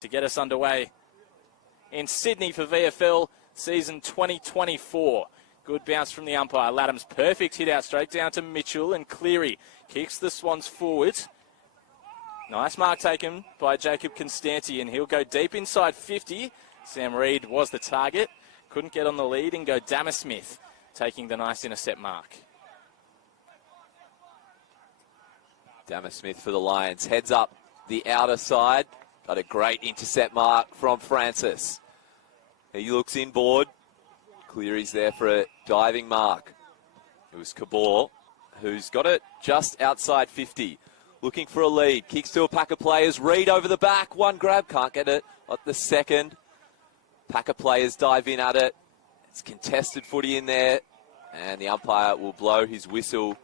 to get us underway in Sydney for VFL season 2024. Good bounce from the umpire. Laddam's perfect hit out straight down to Mitchell, and Cleary kicks the Swans forward. Nice mark taken by Jacob Constanti, and he'll go deep inside 50. Sam Reid was the target. Couldn't get on the lead, and go Damasmith taking the nice intercept mark. Damasmith for the Lions. Heads up the outer side. Got a great intercept mark from Francis. He looks inboard. Cleary's there for a diving mark. It was Coburg who's got it just outside 50. Looking for a lead. Kicks to a pack of players. Reid over the back. One grab. Can't get it at the second. Pack of players dive in at it. It's contested footy in there. And the umpire will blow his whistle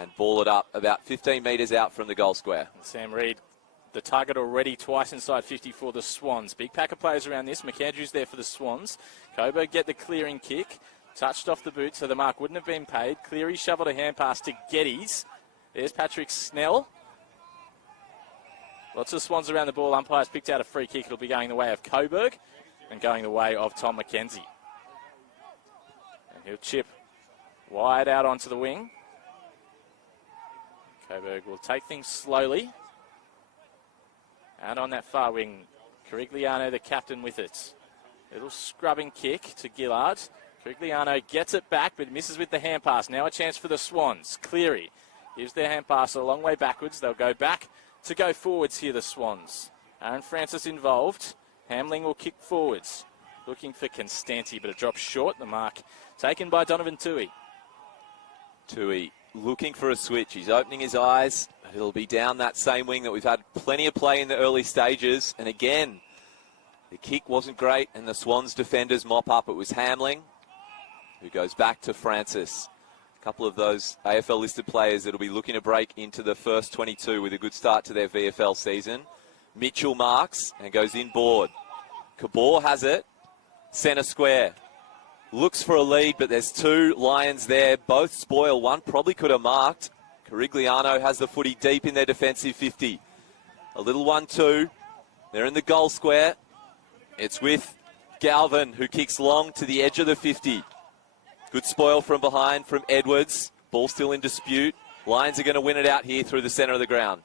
and ball it up about 15 metres out from the goal square. And Sam Reid, the target already twice inside 50 for the Swans. Big pack of players around this. McAndrew's there for the Swans. Coburg get the clearing kick. Touched off the boot, so the mark wouldn't have been paid. Cleary shoveled a hand pass to Geddes. There's Patrick Snell. Lots of Swans around the ball. Umpires picked out a free kick. It'll be going the way of Coburg and going the way of Tom McKenzie. And he'll chip wide out onto the wing. Coburg will take things slowly. Out on that far wing, Carigliano, the captain, with it. Little scrubbing kick to Gillard. Carigliano gets it back, but misses with the hand pass. Now a chance for the Swans. Cleary gives their hand pass a long way backwards. They'll go back to go forwards here, the Swans. Aaron Francis involved. Hamling will kick forwards. Looking for Constanti, but it drops short. The mark taken by Donovan Tui. Tui looking for a switch. He's opening his eyes. He'll be down that same wing that we've had plenty of play in the early stages. And again, the kick wasn't great, and the Swans defenders mop up. It was Hamling who goes back to Francis. A couple of those AFL-listed players that will be looking to break into the first 22 with a good start to their VFL season. Mitchell marks and goes inboard. Coburg has it. Centre square. Looks for a lead, but there's two Lions there. Both spoil. One probably could have marked. Carigliano has the footy deep in their defensive 50. A little 1-2. They're in the goal square. It's with Galvin, who kicks long to the edge of the 50. Good spoil from behind from Edwards. Ball still in dispute. Lions are going to win it out here through the centre of the ground.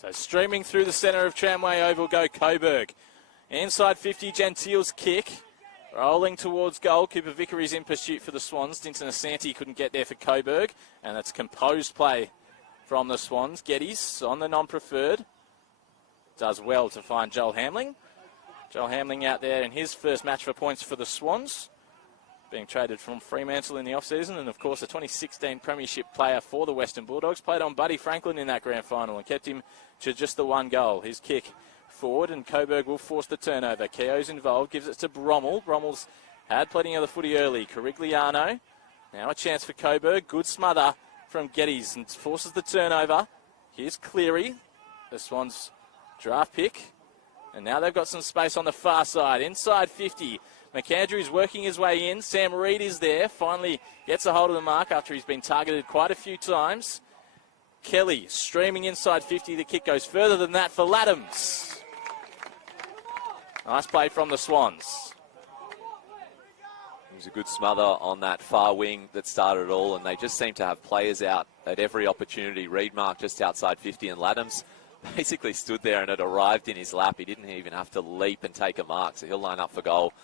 So streaming through the centre of Tramway Oval go Coburg. Inside 50, Gentile's kick. Rolling towards goal. Cooper Vickery's in pursuit for the Swans. Dinton Asante couldn't get there for Coburg. And that's composed play from the Swans. Geddes on the non-preferred. Does well to find Joel Hamling. Joel Hamling out there in his first match for points for the Swans. Being traded from Fremantle in the off-season. And, of course, a 2016 Premiership player for the Western Bulldogs. Played on Buddy Franklin in that grand final and kept him to just the one goal. His kick forward, and Coburg will force the turnover. Keogh's involved, gives it to Brommel. Brommel's had plenty of the footy early. Carigliano, now a chance for Coburg. Good smother from Geddes and forces the turnover. Here's Cleary, the Swans' draft pick. And now they've got some space on the far side. Inside 50. McAndrew's working his way in. Sam Reid is there. Finally gets a hold of the mark after he's been targeted quite a few times. Kelly streaming inside 50. The kick goes further than that for Laddams. Nice play from the Swans. It was a good smother on that far wing that started it all, and they just seem to have players out at every opportunity. Reid marked just outside 50, and Laddams basically stood there and it arrived in his lap. He didn't even have to leap and take a mark, so he'll line up for goal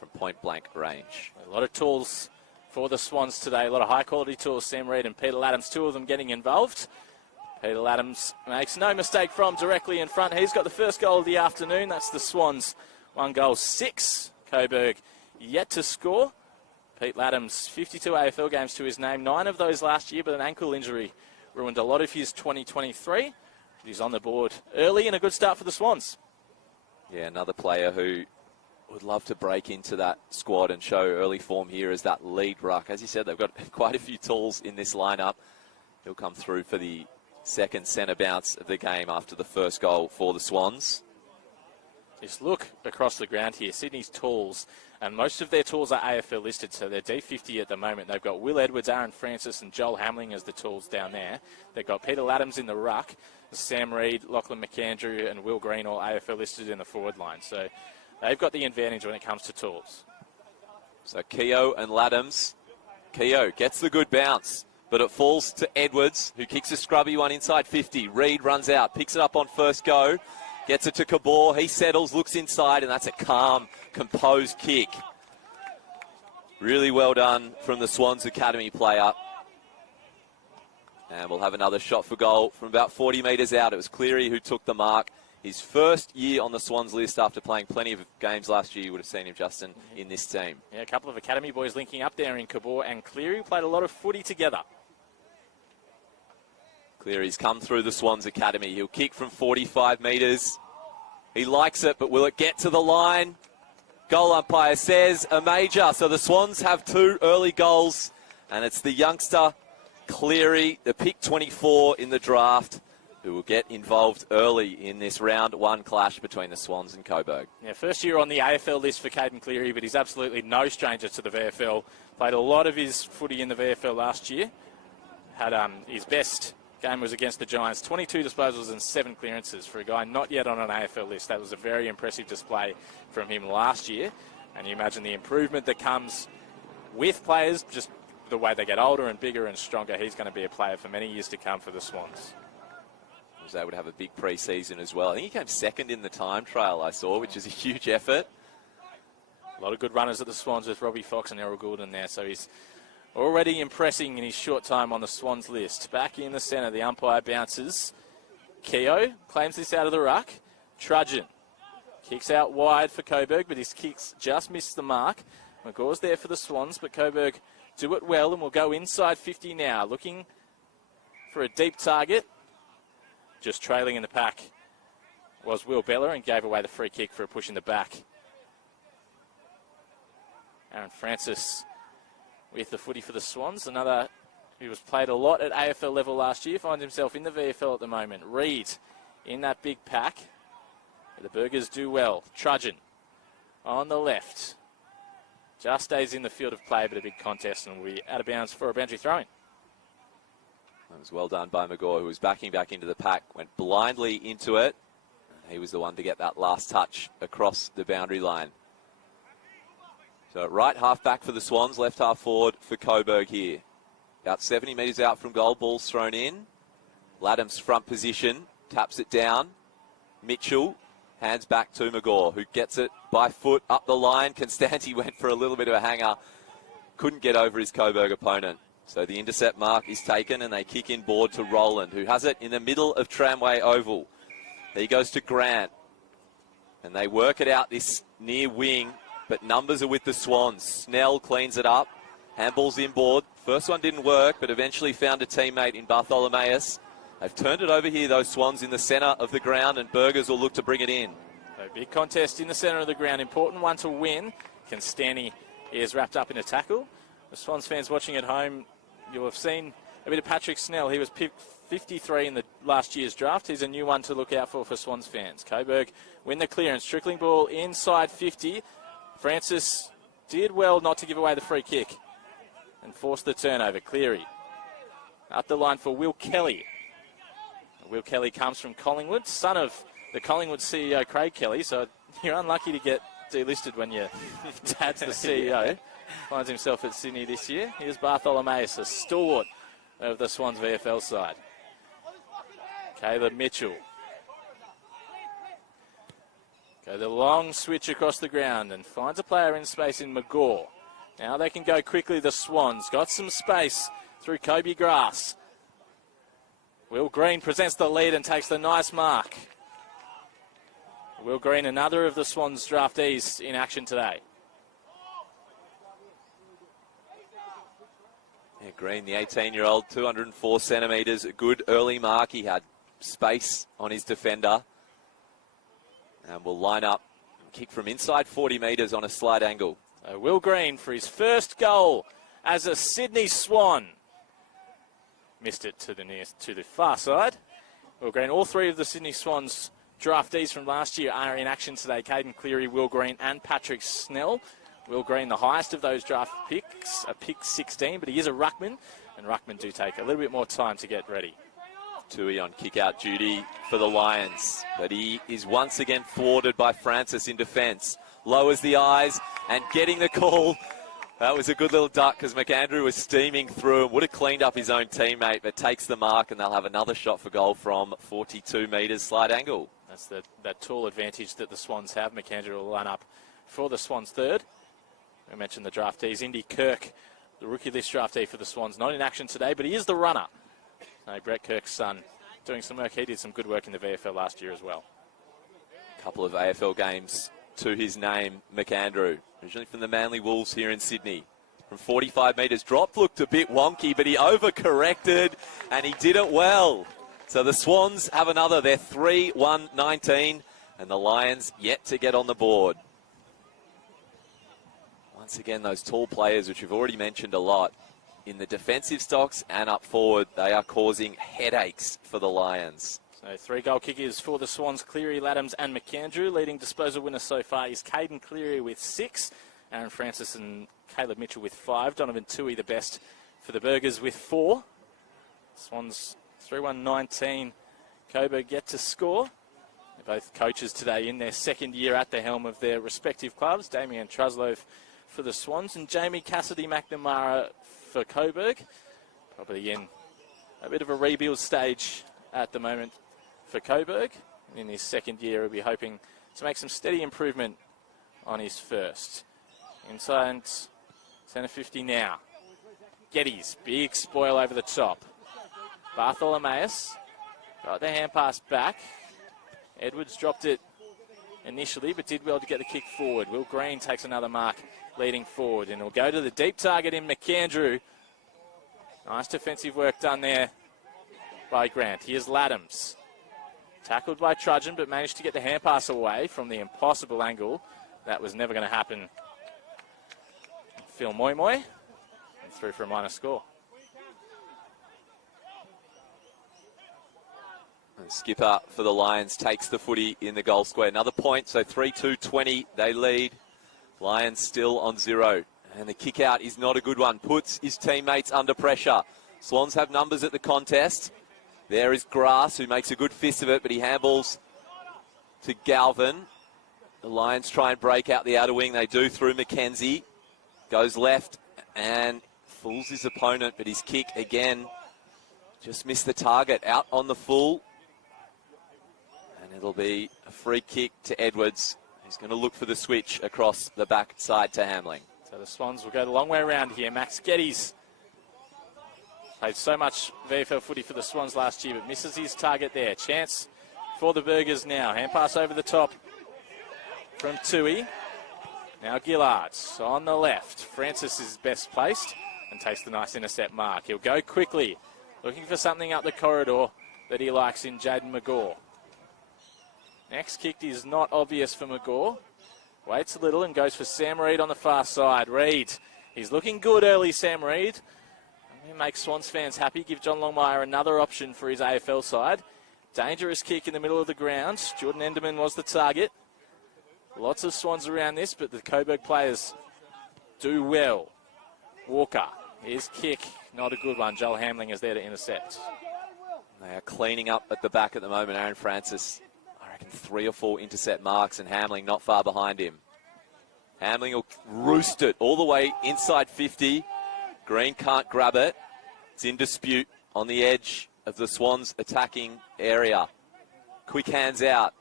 from point-blank range. A lot of tools for the Swans today. A lot of high-quality tools. Sam Reid and Peter Laddams, two of them getting involved. Peter Laddams makes no mistake from directly in front. He's got the first goal of the afternoon. That's the Swans. 1 goal, 6. Coburg yet to score. Pete Laddams, 52 AFL games to his name. 9 of those last year, but an ankle injury ruined a lot of his 2023. He's on the board early and a good start for the Swans. Yeah, another player who would love to break into that squad and show early form here as that lead ruck. As you said, they've got quite a few tools in this lineup. He'll come through for the second centre bounce of the game after the first goal for the Swans. Just look across the ground here. Sydney's tools, and most of their tools are AFL listed, so they're D50 at the moment. They've got Will Edwards, Aaron Francis, and Joel Hamling as the tools down there. They've got Peter Laddams in the ruck, Sam Reid, Lachlan McAndrew, and Will Green all AFL listed in the forward line. So they've got the advantage when it comes to tools. So Keogh and Laddams. Keogh gets the good bounce, but it falls to Edwards, who kicks a scrubby one inside 50. Reid runs out, picks it up on first go. Gets it to Coburg. He settles, looks inside, and that's a calm, composed kick. Really well done from the Swans Academy player. And we'll have another shot for goal from about 40 metres out. It was Cleary who took the mark. His first year on the Swans list after playing plenty of games last year. You would have seen him, Justin, in this team. Yeah, a couple of Academy boys linking up there in Coburg, and Cleary played a lot of footy together. Cleary's come through the Swans Academy. He'll kick from 45 metres. He likes it, but will it get to the line? Goal umpire says a major. So the Swans have 2 early goals, and it's the youngster Cleary, the pick 24 in the draft, who will get involved early in this round 1 clash between the Swans and Coburg. Yeah, first year on the AFL list for Caden Cleary, but he's absolutely no stranger to the VFL. Played a lot of his footy in the VFL last year. Had his best game was against the Giants, 22 disposals and 7 clearances for a guy not yet on an AFL list. That was a very impressive display from him last year. And you imagine the improvement that comes with players, just the way they get older and bigger and stronger. He's going to be a player for many years to come for the Swans. He was able to have a big pre-season as well. I think he came second in the time trial I saw, which is a huge effort. A lot of good runners at the Swans with Robbie Fox and Errol Goulden there, so he's already impressing in his short time on the Swans list. Back in the centre, the umpire bounces. Keogh claims this out of the ruck. Trudgeon kicks out wide for Coburg, but his kicks just missed the mark. McGaw's there for the Swans, but Coburg do it well and will go inside 50 now, looking for a deep target. Just trailing in the pack was Will Beller and gave away the free kick for a push in the back. Aaron Francis with the footy for the Swans. Another who was played a lot at AFL level last year, finds himself in the VFL at the moment. Reid in that big pack. The Burgers do well. Trudgeon on the left. Just stays in the field of play, but a big contest, and will be out of bounds for a boundary throw-in. That was well done by McGaw, who was backing back into the pack, went blindly into it. He was the one to get that last touch across the boundary line. So right half back for the Swans, left half forward for Coburg here. About 70 metres out from goal, ball's thrown in. Laddams front position, taps it down. Mitchell hands back to McGaw, who gets it by foot up the line. Constanti went for a little bit of a hanger. Couldn't get over his Coburg opponent. So the intercept mark is taken and they kick in board to Roland, who has it in the middle of Tramway Oval. There he goes to Grant. And they work it out this near wing, but numbers are with the Swans. Snell cleans it up. Handball's inboard. First one didn't work, but eventually found a teammate in Bartholomeus. They've turned it over here, those Swans, in the centre of the ground, and Burgers will look to bring it in. A big contest in the centre of the ground. Important one to win. Constanti is wrapped up in a tackle. The Swans fans watching at home, you'll have seen a bit of Patrick Snell. He was picked 53 in the last year's draft. He's a new one to look out for Swans fans. Coburg win the clearance. Trickling ball inside 50. Francis did well not to give away the free kick and forced the turnover. Cleary up the line for Will Kelly. Will Kelly comes from Collingwood, son of the Collingwood CEO Craig Kelly, so you're unlucky to get delisted when your dad's the CEO. Finds himself at Sydney this year. Here's Bartholomeus, a stalwart of the Swans VFL side. Caleb Mitchell. Go the long switch across the ground and finds a player in space in McGaw. Now they can go quickly, the Swans. Got some space through Kobe Grass. Will Green presents the lead and takes the nice mark. Will Green, another of the Swans draftees in action today. Yeah, Green, the 18-year-old, 204 centimetres, a good early mark. He had space on his defender. And will line up and kick from inside 40 metres on a slight angle. Will Green for his first goal as a Sydney Swan. Missed it to the far side. Will Green, all three of the Sydney Swans draftees from last year are in action today. Caden Cleary, Will Green and Patrick Snell. Will Green, the highest of those draft picks, a pick 16, but he is a ruckman, and ruckmen do take a little bit more time to get ready. Tui on kick-out duty for the Lions, but he is once again thwarted by Francis in defence. Lowers the eyes and getting the call. That was a good little duck because McAndrew was steaming through and would have cleaned up his own teammate, but takes the mark, and they'll have another shot for goal from 42 metres slight angle. That's that tall advantage that the Swans have. McAndrew will line up for the Swans third. We mentioned the draftees. Indy Kirk, the rookie list draftee for the Swans, not in action today, but he is the runner. Brett Kirk's son, doing some work. He did some good work in the VFL last year as well. A couple of AFL games to his name, McAndrew. Originally from the Manly Wolves here in Sydney. From 45 metres, drop looked a bit wonky, but he overcorrected and he did it well. So the Swans have another. They're 3-1-19, and the Lions yet to get on the board. Once again, those tall players, which we've already mentioned a lot, in the defensive stocks and up forward, they are causing headaches for the Lions. So 3 goal kickers for the Swans, Cleary, Laddams and McAndrew. Leading disposal winner so far is Caden Cleary with 6. Aaron Francis and Caleb Mitchell with 5. Donovan Tui the best for the Burgers with 4. Swans 3-1-19. Coburg yet to score. They're both coaches today in their second year at the helm of their respective clubs. Damien Truslove for the Swans and Jamie Cassidy-McNamara for Coburg. Probably in a bit of a rebuild stage at the moment for Coburg. In his second year, he'll be hoping to make some steady improvement on his first. Inside centre 50 now. Geddes, big spoil over the top. Bartholomeus got the hand pass back. Edwards dropped it initially, but did well to get the kick forward. Will Green takes another mark leading forward, and he'll go to the deep target in McAndrew. Nice defensive work done there by Grant. Here's Laddams. Tackled by Trudgeon, but managed to get the hand pass away from the impossible angle. That was never going to happen. Phil Moy and through for a minor score. And skipper for the Lions takes the footy in the goal square. Another point, so 3-2-20, they lead. Lions still on 0. And the kick out is not a good one. Puts his teammates under pressure. Swans have numbers at the contest. There is Grass, who makes a good fist of it, but he handballs to Galvin. The Lions try and break out the outer wing. They do through Mackenzie. Goes left and fools his opponent, but his kick again just missed the target. Out on the full. And it'll be a free kick to Edwards. He's going to look for the switch across the back side to Hamling. So the Swans will go the long way around here. Max Geddes played so much VFL footy for the Swans last year, but misses his target there. Chance for the Burgers now. Hand pass over the top from Tui. Now Gillard on the left. Francis is best placed and takes the nice intercept mark. He'll go quickly, looking for something up the corridor that he likes in Jaden McGaw. Next kick is not obvious for McGaw. Waits a little and goes for Sam Reid on the far side. Reid, he's looking good early, Sam Reid. He makes Swans fans happy. Give John Longmire another option for his AFL side. Dangerous kick in the middle of the ground. Jordan Enderman was the target. Lots of Swans around this, but the Coburg players do well. Walker, his kick, not a good one. Joel Hamling is there to intercept. They are cleaning up at the back at the moment. Aaron Francis, I reckon 3 or 4 intercept marks, and Hamling not far behind him. Hamling will roost it all the way inside 50. Green can't grab it. It's in dispute on the edge of the Swans attacking area. Quick hands out.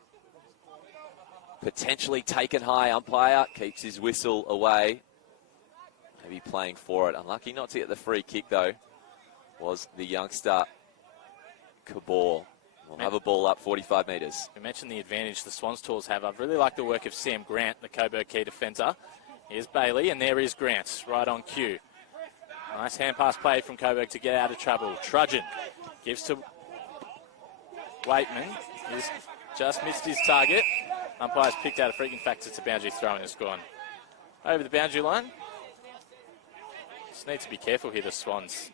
Potentially taken high. Umpire keeps his whistle away. Maybe playing for it. Unlucky not to get the free kick, though, was the youngster Coburg. We'll have a ball up 45 metres. We mentioned the advantage the Swans Tools have. I've really liked the work of Sam Grant, the Coburg key defender. Here's Bailey, and there is Grant, right on cue. Nice hand pass play from Coburg to get out of trouble. Trudgeon gives to Waitman. He's just missed his target. Umpire's picked out a freaking fact. It's a boundary throw and it's gone over the boundary line. Just need to be careful here, the Swans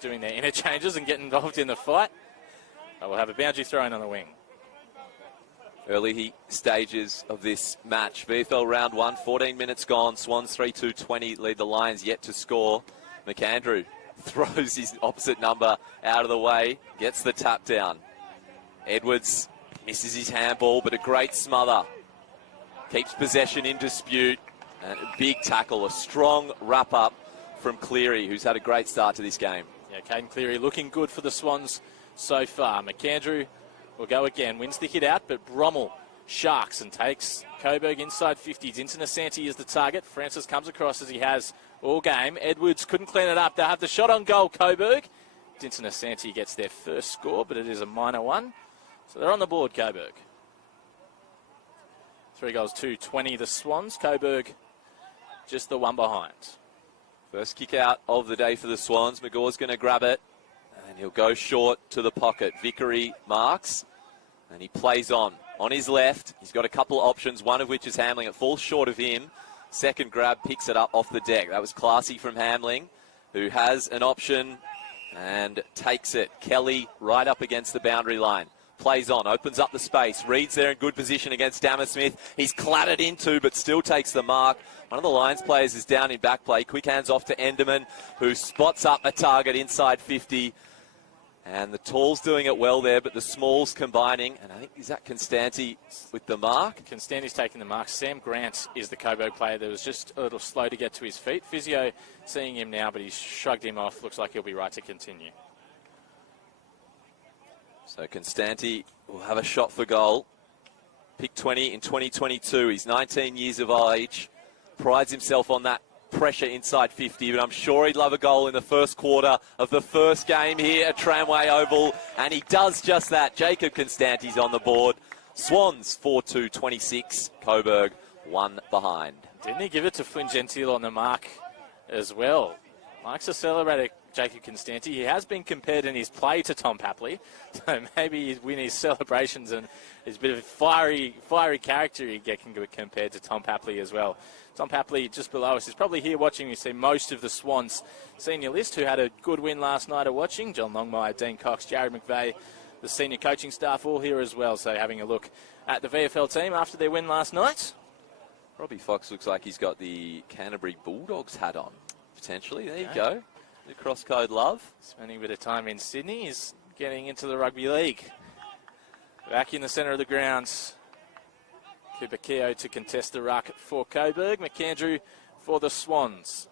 doing their interchanges and getting involved in the fight. We'll have a boundary throw in on the wing. early stages of this match. VFL round 1, 14 minutes gone. Swans 3-2-20 lead the Lions, yet to score. McAndrew throws his opposite number out of the way, gets the tap down. Edwards misses his handball, but a great smother. Keeps possession in dispute. And a big tackle, a strong wrap-up from Cleary, who's had a great start to this game. Yeah, Caden Cleary looking good for the Swans so far. McAndrew will go again, wins the hit out, but Brommel sharks and takes Coburg inside 50. Dinton Asante is the target. Francis comes across as he has all game. Edwards couldn't clean it up. They'll have the shot on goal, Coburg. Dinton Asante gets their first score, but it is a minor one. So they're on the board, Coburg. 3 goals, 2-20 the Swans. Coburg just the one behind. First kick out of the day for the Swans. McGaw's going to grab it, and he'll go short to the pocket. Vickery marks, and he plays on. On his left, he's got a couple of options, one of which is Hamling. It falls short of him. Second grab, picks it up off the deck. That was classy from Hamling, who has an option and takes it. Kelly right up against the boundary line. Plays on, opens up the space. Reed's there in good position against Dammersmith. He's clattered into, but still takes the mark. One of the Lions players is down in back play. Quick hands off to Enderman, who spots up a target inside 50. And the talls doing it well there, but the smalls combining. And I think, is that Constanti with the mark? Constanti's taking the mark. Sam Grant is the Coburg player that was just a little slow to get to his feet. Physio seeing him now, but he's shrugged him off. Looks like he'll be right to continue. So Constanti will have a shot for goal. Pick 20 in 2022. He's 19 years of age. Prides himself on that pressure inside 50, but I'm sure he'd love a goal in the first quarter of the first game here at Tramway Oval, and he does just that. Jacob Constanti's on the board. Swans 4-2-26. Coburg 1 behind. Didn't he give it to Flynn Gentile on the mark as well? Likes to celebrate Jacob Constanti. He has been compared in his play to Tom Papley, so maybe when his celebrations and his bit of fiery character he can get compared to Tom Papley as well. Tom Papley just below us is probably here watching. You see most of the Swans senior list, who had a good win last night, are watching. John Longmire, Dean Cox, Jared McVeigh, the senior coaching staff all here as well. So having a look at the VFL team after their win last night. Robbie Fox looks like he's got the Canterbury Bulldogs hat on, potentially. There you go. The cross-code love. Spending a bit of time in Sydney. He's getting into the rugby league. Back in the centre of the grounds. Cooper Keogh to contest the ruck for Coburg. McAndrew for the Swans.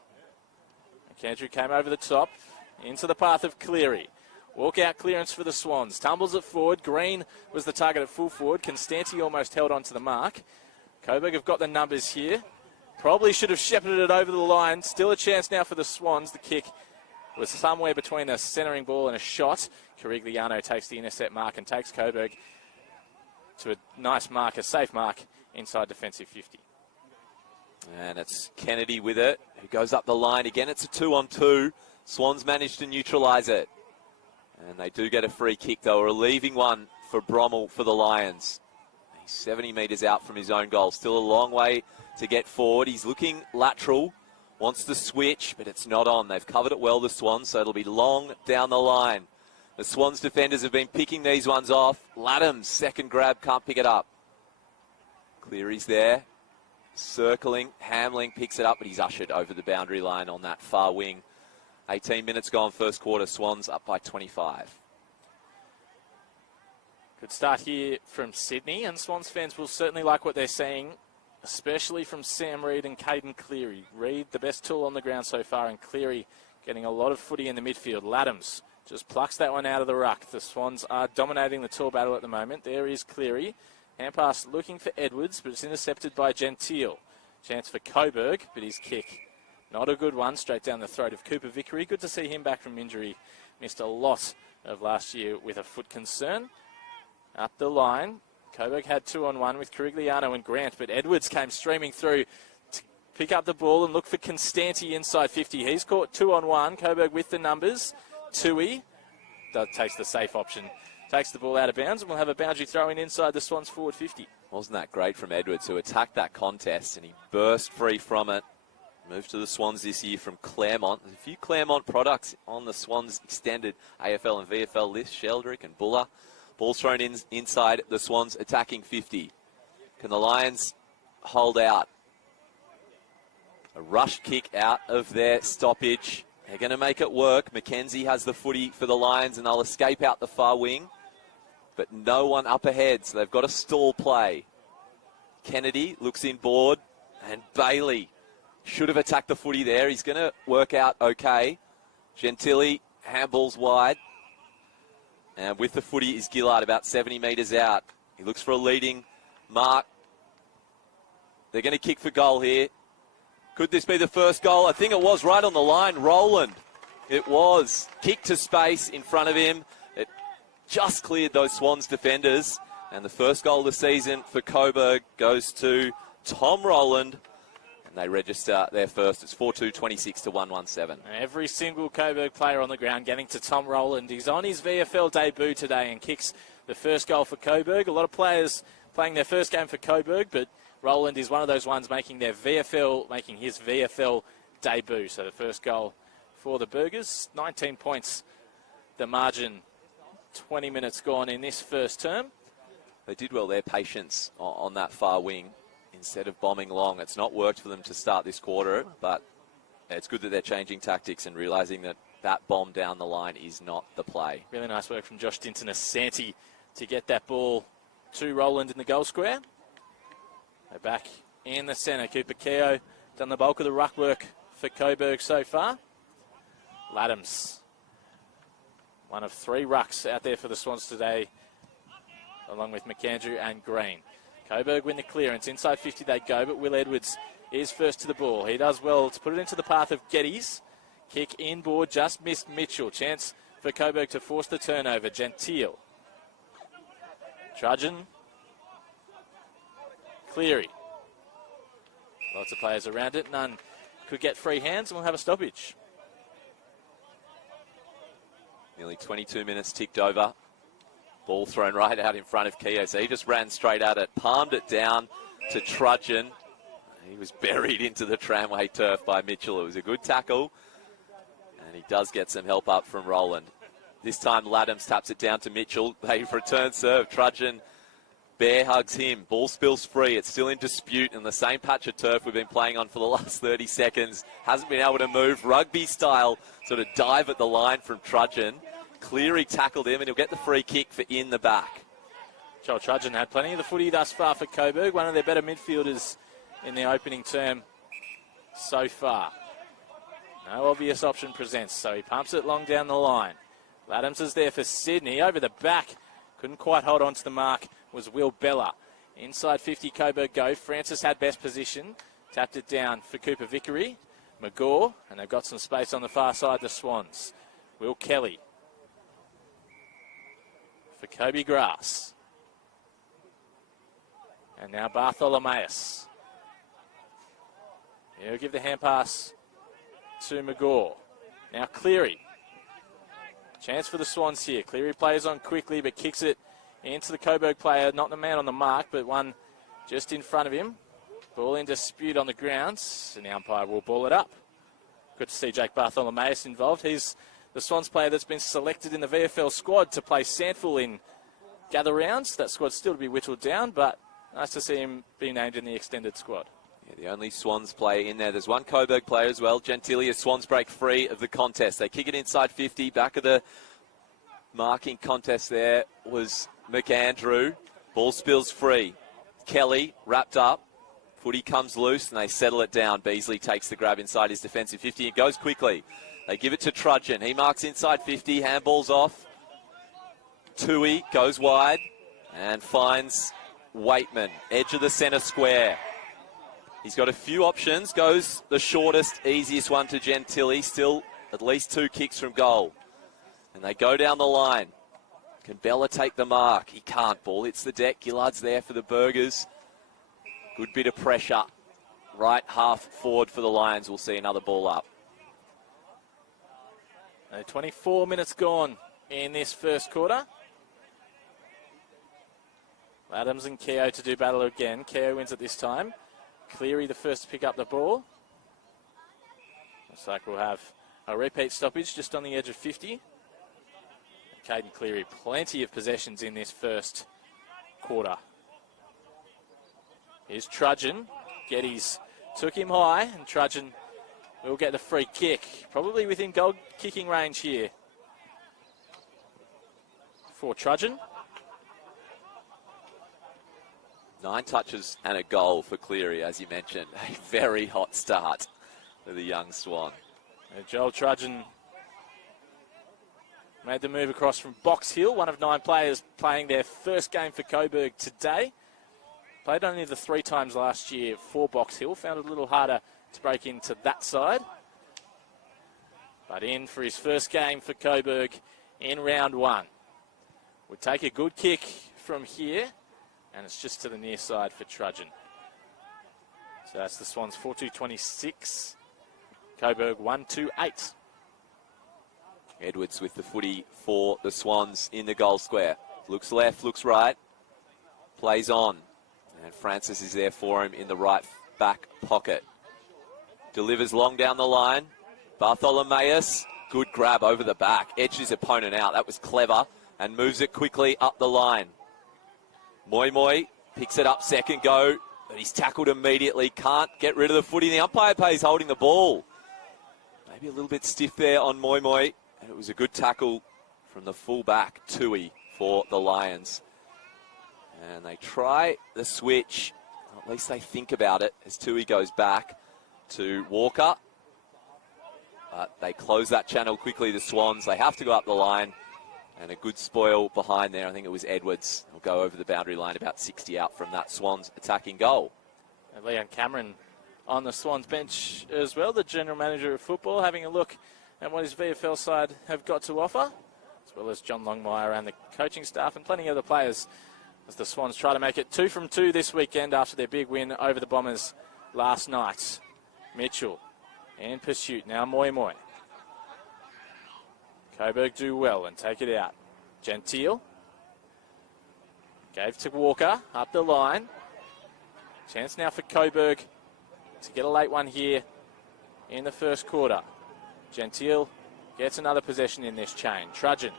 McAndrew came over the top into the path of Cleary. Walk-out clearance for the Swans. Tumbles it forward. Green was the target at full forward. Constanti almost held on to the mark. Coburg have got the numbers here. Probably should have shepherded it over the line. Still a chance now for the Swans. The kick was somewhere between a centering ball and a shot. Carigliano takes the intercept mark and takes Coburg to a nice mark, a safe mark inside defensive 50. And it's Kennedy with it, who goes up the line. Again, it's a 2-on-2. Swans managed to neutralise it. And they do get a free kick, though, a relieving one for Brommel for the Lions. He's 70 metres out from his own goal. Still a long way to get forward. He's looking lateral. Wants to switch, but it's not on. They've covered it well, the Swans, so it'll be long down the line. The Swans defenders have been picking these ones off. Laddam's second grab, can't pick it up. Cleary's there, circling. Hamling picks it up, but he's ushered over the boundary line on that far wing. 18 minutes gone, first quarter. Swans up by 25. Good start here from Sydney, and Swans fans will certainly like what they're seeing, especially from Sam Reed and Caden Cleary. Reed, the best tool on the ground so far, and Cleary getting a lot of footy in the midfield. Laddams just plucks that one out of the ruck. The Swans are dominating the tall battle at the moment. There is Cleary. Hand pass looking for Edwards, but it's intercepted by Gentile. Chance for Coburg, but his kick, not a good one, straight down the throat of Cooper Vickery. Good to see him back from injury. Missed a lot of last year with a foot concern. Up the line. Coburg had 2-on-1 with Carigliano and Grant, but Edwards came streaming through to pick up the ball and look for Constanti inside 50. He's caught 2-on-1. Coburg with the numbers. Tui takes the safe option. Takes the ball out of bounds, and we'll have a boundary throw in inside the Swans forward 50. Wasn't that great from Edwards, who attacked that contest, and he burst free from it. Moved to the Swans this year from Claremont. There's a few Claremont products on the Swans extended AFL and VFL list. Sheldrick and Buller Ball's thrown inside the Swans attacking 50. Can the Lions hold out? A rush kick out of their stoppage. They're going to make it work. Mackenzie has the footy for the Lions and they'll escape out the far wing. But no one up ahead, so they've got a stall play. Kennedy looks inboard and Bailey should have attacked the footy there. He's going to work out okay. Gentili, handballs wide. And with the footy is Gillard, about 70 metres out. He looks for a leading mark. They're going to kick for goal here. Could this be the first goal? I think it was right on the line. Roland. It was. Kick to space in front of him. It just cleared those Swans defenders. And the first goal of the season for Coburg goes to Tom Roland. And they register their first. It's 4-2, 26 to 117. Every single Coburg player on the ground getting to Tom Roland. He's on his VFL debut today and kicks the first goal for Coburg. A lot of players playing their first game for Coburg, but Roland is one of those ones making his VFL debut. So the first goal for the Burgers. 19 points the margin. 20 minutes gone in this first term. They did well, their patience on that far wing instead of bombing long. It's not worked for them to start this quarter, but it's good that they're changing tactics and realising that that bomb down the line is not the play. Really nice work from Josh Dinton Asante to get that ball to Roland in the goal square. They're back in the centre. Cooper Keogh done the bulk of the ruck work for Coburg so far. Laddams, one of 3 rucks out there for the Swans today, along with McAndrew and Green. Coburg win the clearance. Inside 50 they go, but Will Edwards is first to the ball. He does well to put it into the path of Geddes. Kick inboard, just missed Mitchell. Chance for Coburg to force the turnover. Gentile. Trudgeon. Cleary. Lots of players around it. None could get free hands, and we'll have a stoppage. Nearly 22 minutes ticked over. Ball thrown right out in front of Keogh. So he just ran straight at it, palmed it down to Trudgeon. He was buried into the Tramway turf by Mitchell. It was a good tackle. And he does get some help up from Roland. This time Laddams taps it down to Mitchell. They return serve. Trudgeon bear hugs him. Ball spills free. It's still in dispute in the same patch of turf we've been playing on for the last 30 seconds. Hasn't been able to move. Rugby style sort of dive at the line from Trudgeon. Cleary tackled him and he'll get the free kick for in the back. Joel Trudgeon had plenty of the footy thus far for Coburg. One of their better midfielders in the opening term so far. No obvious option presents, so he pumps it long down the line. Laddams is there for Sydney. Over the back. Couldn't quite hold on to the mark was Will Bella. Inside 50 Coburg go. Francis had best position. Tapped it down for Cooper Vickery. McGaw, and they've got some space on the far side, the Swans. Will Kelly. For Kobe Grass. And now Bartholomeus. He'll give the hand pass to McGaw. Now Cleary. Chance for the Swans here. Cleary plays on quickly but kicks it into the Coburg player. Not the man on the mark, but one just in front of him. Ball in dispute on the grounds, and the umpire will ball it up. Good to see Jake Bartholomeus involved. He's the Swans player that's been selected in the VFL squad to play Sandful in gather rounds. That squad's still to be whittled down, but nice to see him be named in the extended squad. Yeah, the only Swans player in there. There's one Coburg player as well. Gentili, Swans break free of the contest. They kick it inside 50. Back of the marking contest there was McAndrew. Ball spills free. Kelly wrapped up. Footy comes loose and they settle it down. Beasley takes the grab inside his defensive 50. It goes quickly. They give it to Trudgeon. He marks inside 50. Handball's off. Tui goes wide and finds Waitman. Edge of the centre square. He's got a few options. Goes the shortest, easiest one to Gentili. Still at least 2 kicks from goal. And they go down the line. Can Bella take the mark? He can't. Ball hits the deck. Gillard's there for the Burgers. Good bit of pressure. Right half forward for the Lions. We'll see another ball up. 24 minutes gone in this first quarter. Adams and Keogh to do battle again. Keogh wins it this time. Cleary the first to pick up the ball. Looks like we'll have a repeat stoppage just on the edge of 50. Caden Cleary. Plenty of possessions in this first quarter. Here's Trudgeon. Geddes took him high, and Trudgeon will get the free kick. Probably within goal kicking range here for Trudgeon. 9 touches and a goal for Cleary, as you mentioned. A very hot start for the young Swan. And Joel Trudgeon made the move across from Box Hill, one of 9 players playing their first game for Coburg today. Played only the 3 times last year for Box Hill. Found it a little harder to break into that side. But in for his first game for Coburg in round 1. Would take a good kick from here, and it's just to the near side for Trudgeon. So that's the Swans 4-2-26. Coburg 1-2-8. Edwards with the footy for the Swans in the goal square. Looks left, looks right. Plays on. And Francis is there for him in the right back pocket. Delivers long down the line. Bartholomeus, good grab over the back. Edged his opponent out. That was clever. And moves it quickly up the line. Moi picks it up second go. But he's tackled immediately. Can't get rid of the footy. The umpire pays holding the ball. Maybe a little bit stiff there on Moi. And it was a good tackle from the full-back, Tui, for the Lions. And they try the switch. Or at least they think about it as Tui goes back to Walker. But they close that channel quickly, the Swans. They have to go up the line. And a good spoil behind there. I think it was Edwards. He'll go over the boundary line about 60 out from that Swans attacking goal. And Leon Cameron on the Swans bench as well, the general manager of football, having a look at what his VFL side have got to offer, as well as John Longmire and the coaching staff and plenty of other players, as the Swans try to make it 2 from 2 this weekend after their big win over the Bombers last night. Mitchell in pursuit now. Moi. Coburg do well and take it out. Gentile gave to Walker up the line. Chance now for Coburg to get a late one here in the first quarter. Gentile gets another possession in this chain. Trudgeon.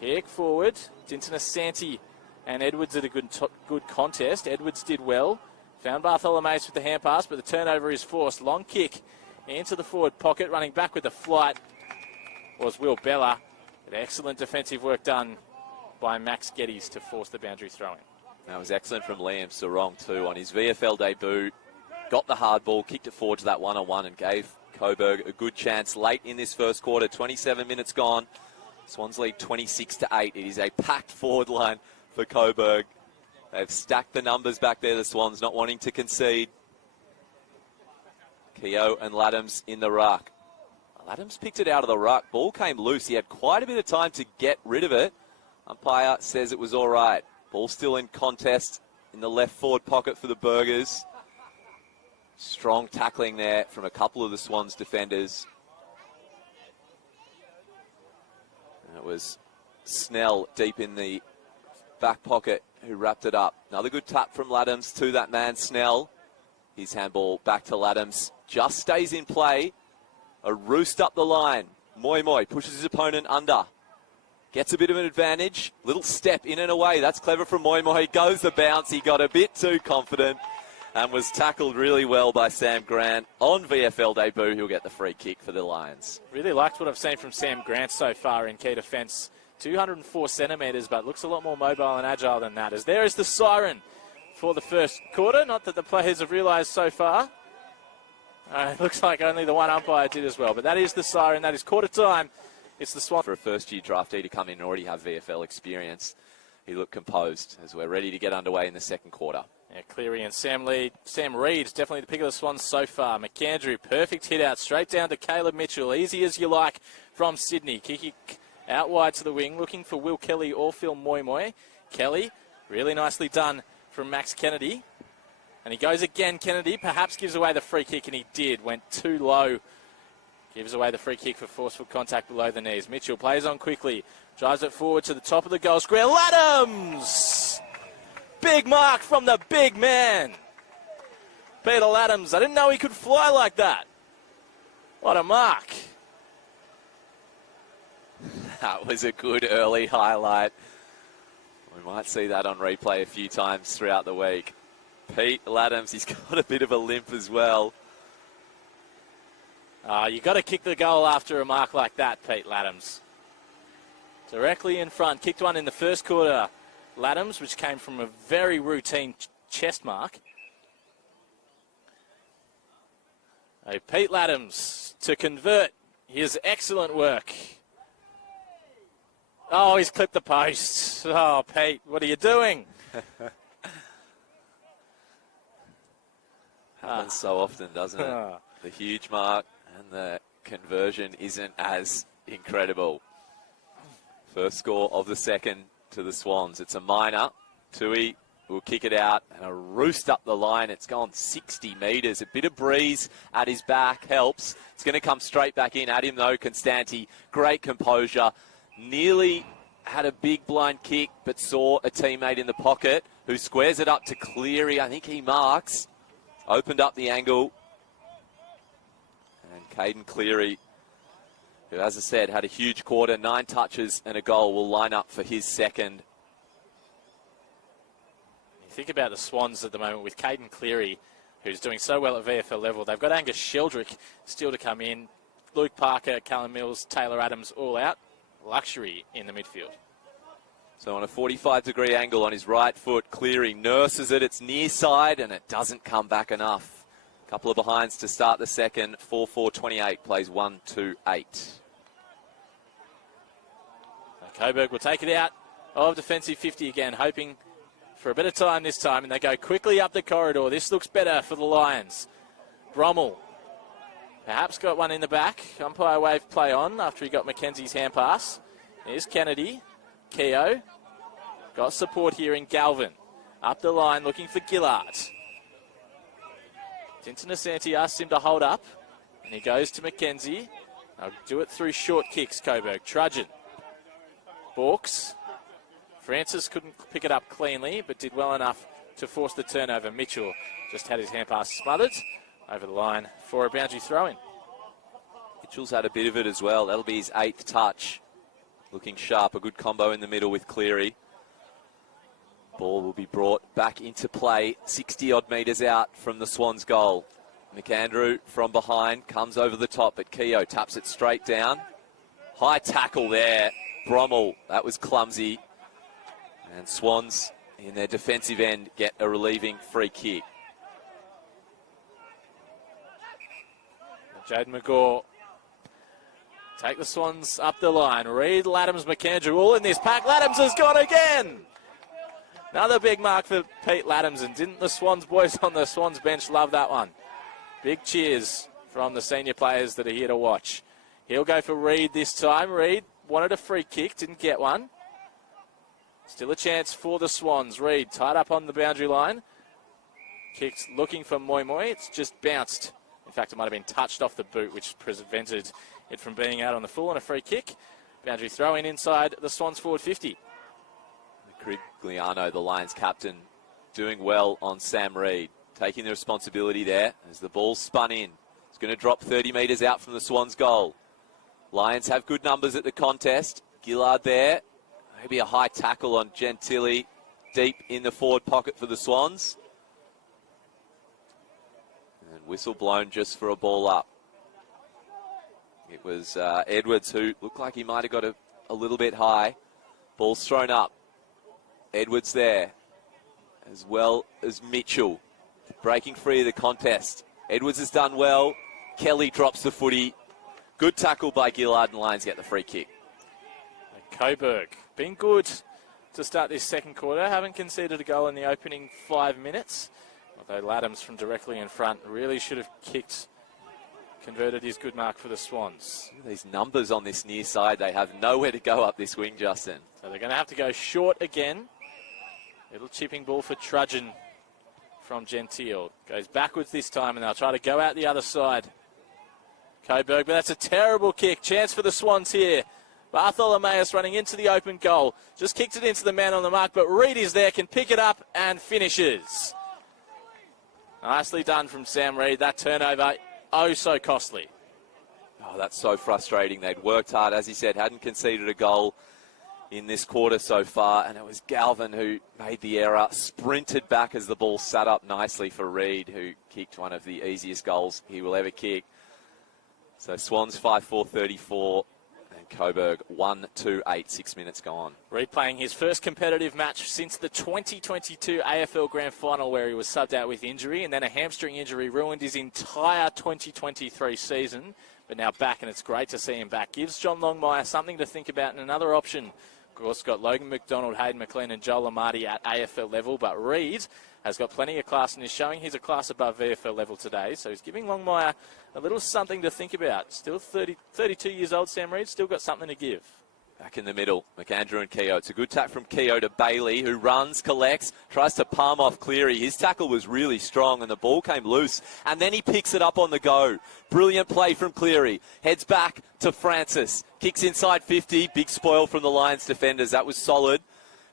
Kick forward. Dinton Asante and Edwards at a good contest. Edwards did well. Found Bartholomeus with the hand pass, but the turnover is forced. Long kick into the forward pocket. Running back with the flight was Will Bella. But excellent defensive work done by Max Geddes to force the boundary throw-in. That was excellent from Liam Sarong too on his VFL debut. Got the hard ball, kicked it forward to that one-on-one and gave Coburg a good chance late in this first quarter. 27 minutes gone. Swans lead 26-8. It is a packed forward line for Coburg. They've stacked the numbers back there, the Swans, not wanting to concede. Keogh and Laddams in the ruck. Laddams picked it out of the ruck. Ball came loose. He had quite a bit of time to get rid of it. Umpire says it was all right. Ball still in contest in the left forward pocket for the Burgers. Strong tackling there from a couple of the Swans defenders. And it was Snell deep in the back pocket who wrapped it up. Another good tap from Laddams to that man, Snell. His handball back to Laddams. Just stays in play. A roost up the line. Moi pushes his opponent under. Gets a bit of an advantage. Little step in and away. That's clever from Moi. Goes the bounce. He got a bit too confident and was tackled really well by Sam Grant. On VFL debut, he'll get the free kick for the Lions. Really liked what I've seen from Sam Grant so far in key defence. 204 centimetres, but looks a lot more mobile and agile than that. As there is the siren for the first quarter. Not that the players have realised so far. It looks like only the one umpire did as well. But that is the siren. That is quarter time. It's the Swans. For a first-year draftee to come in and already have VFL experience, he looked composed as we're ready to get underway in the second quarter. Yeah, Cleary and Sam Reid's definitely the pick of the Swans so far. McAndrew, perfect hit out straight down to Caleb Mitchell. Easy as you like from Sydney. Kicking out wide to the wing, looking for Will Kelly or Phil Moi. Kelly, really nicely done from Max Kennedy. And he goes again, Kennedy, perhaps gives away the free kick, and he did. Went too low. Gives away the free kick for forceful contact below the knees. Mitchell plays on quickly. Drives it forward to the top of the goal square. Laddams! Big mark from the big man. Peter Laddams. I didn't know he could fly like that. What a mark. That was a good early highlight. We might see that on replay a few times throughout the week. Pete Laddams, he's got a bit of a limp as well. You've got to kick the goal after a mark like that, Pete Laddams. Directly in front. Kicked one in the first quarter, Laddams, which came from a very routine chest mark. Pete Laddams to convert his excellent work. Oh, he's clipped the post. Oh, Pete, what are you doing? Happens so often, doesn't it? The huge mark and the conversion isn't as incredible. First score of the second to the Swans. It's a minor. Tui will kick it out and a roost up the line. It's gone 60 metres. A bit of breeze at his back helps. It's going to come straight back in at him though. Constanti, great composure. Nearly had a big blind kick but saw a teammate in the pocket who squares it up to Cleary. I think he marks. Opened up the angle. And Caden Cleary, who, as I said, had a huge quarter, 9 touches and a goal, will line up for his second. You think about the Swans at the moment with Caden Cleary, who's doing so well at VFL level. They've got Angus Sheldrick still to come in. Luke Parker, Callum Mills, Taylor Adams all out. Luxury in the midfield. So on a 45-degree angle on his right foot, Cleary nurses it. It's near side, and it doesn't come back enough. A couple of behinds to start the second. 4-4-28 plays 1-2-8. Coburg will take it out of defensive 50 again, hoping for a bit of time this time, and they go quickly up the corridor. This looks better for the Lions. Brommel perhaps got one in the back. Umpire wave play on after he got Mackenzie's hand pass. Here's Kennedy. Keogh got support here in Galvin. Up the line looking for Gillard. Dinton Asante asks him to hold up, and he goes to Mackenzie. They'll do it through short kicks, Coburg. Trudgeon. Borks. Francis couldn't pick it up cleanly, but did well enough to force the turnover. Mitchell just had his hand pass smothered over the line for a boundary throw-in. Mitchell's had a bit of it as well. That'll be his 8th touch. Looking sharp, a good combo in the middle with Cleary. Ball will be brought back into play, 60-odd metres out from the Swans' goal. McAndrew from behind comes over the top, but Keogh taps it straight down. High tackle there. Brommel, that was clumsy. And Swans, in their defensive end, get a relieving free kick. Jaden McGaw take the Swans up the line. Reed, Laddams, McAndrew all in this pack. Laddams has gone again. Another big mark for Pete Laddams, and didn't the Swans boys on the Swans bench love that one? Big cheers from the senior players that are here to watch. He'll go for Reed this time. Reed wanted a free kick, didn't get one. Still a chance for the Swans. Reed tied up on the boundary line. Kicked looking for Moi Moi. It's just bounced. In fact, it might have been touched off the boot, which prevented it from being out on the full on a free kick. Boundary throw in inside the Swans forward 50. Grigliano, the Lions captain, doing well on Sam Reed. Taking the responsibility there as the ball spun in. It's going to drop 30 metres out from the Swans' goal. Lions have good numbers at the contest. Gillard there. Maybe a high tackle on Gentili. Deep in the forward pocket for the Swans. And whistle blown just for a ball up. It was Edwards who looked like he might have got a little bit high. Ball's thrown up. Edwards there, as well as Mitchell, breaking free of the contest. Edwards has done well. Kelly drops the footy. Good tackle by Gillard, and Lions get the free kick. Coburg, been good to start this second quarter. Haven't conceded a goal in the opening 5 minutes. Although Laddams from directly in front really should have converted his good mark for the Swans. These numbers on this near side, they have nowhere to go up this wing, Justin. So they're going to have to go short again. Little chipping ball for Trudgeon from Gentile. Goes backwards this time, and they'll try to go out the other side. Coburg, but that's a terrible kick. Chance for the Swans here. Bartholomeus running into the open goal. Just kicked it into the man on the mark, but Reed is there, can pick it up and finishes. Nicely done from Sam Reed. That turnover, oh so costly. Oh, that's so frustrating. They'd worked hard, as he said, hadn't conceded a goal in this quarter so far, and it was Galvin who made the error, sprinted back as the ball sat up nicely for Reid, who kicked one of the easiest goals he will ever kick. So Swans 5-4-34, and Coburg 1-2-8, 6 minutes gone. Reid playing his first competitive match since the 2022 AFL Grand Final, where he was subbed out with injury, and then a hamstring injury ruined his entire 2023 season. But now back, and it's great to see him back. Gives John Longmire something to think about, and another option. Of course, got Logan McDonald, Hayden McLean and Joel Amarty at AFL level, but Reid has got plenty of class and is showing he's a class above VFL level today. So he's giving Longmire a little something to think about. Still 32 years old, Sam Reid, still got something to give. Back in the middle, McAndrew and Keogh. It's a good tap from Keogh to Bailey, who runs, collects, tries to palm off Cleary. His tackle was really strong, and the ball came loose. And then he picks it up on the go. Brilliant play from Cleary. Heads back to Francis. Kicks inside 50. Big spoil from the Lions defenders. That was solid.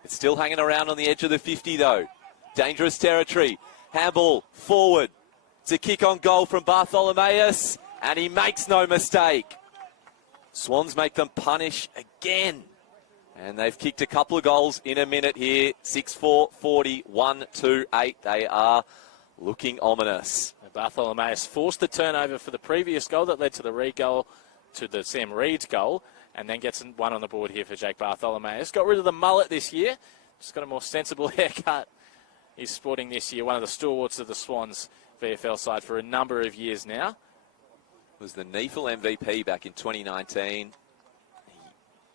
It's still hanging around on the edge of the 50, though. Dangerous territory. Handball forward. It's a kick on goal from Bartholomeus, and he makes no mistake. Swans make them punish again. And they've kicked a couple of goals in a minute here. 6-4, 40, 1-2-8. They are looking ominous. Bartholomeus forced the turnover for the previous goal that led to the Reid goal, to the Sam Reid goal, and then gets one on the board here for Jake Bartholomeus. Got rid of the mullet this year. Just got a more sensible haircut. He's sporting this year, one of the stalwarts of the Swans VFL side for a number of years now. Was the NEFL MVP back in 2019. He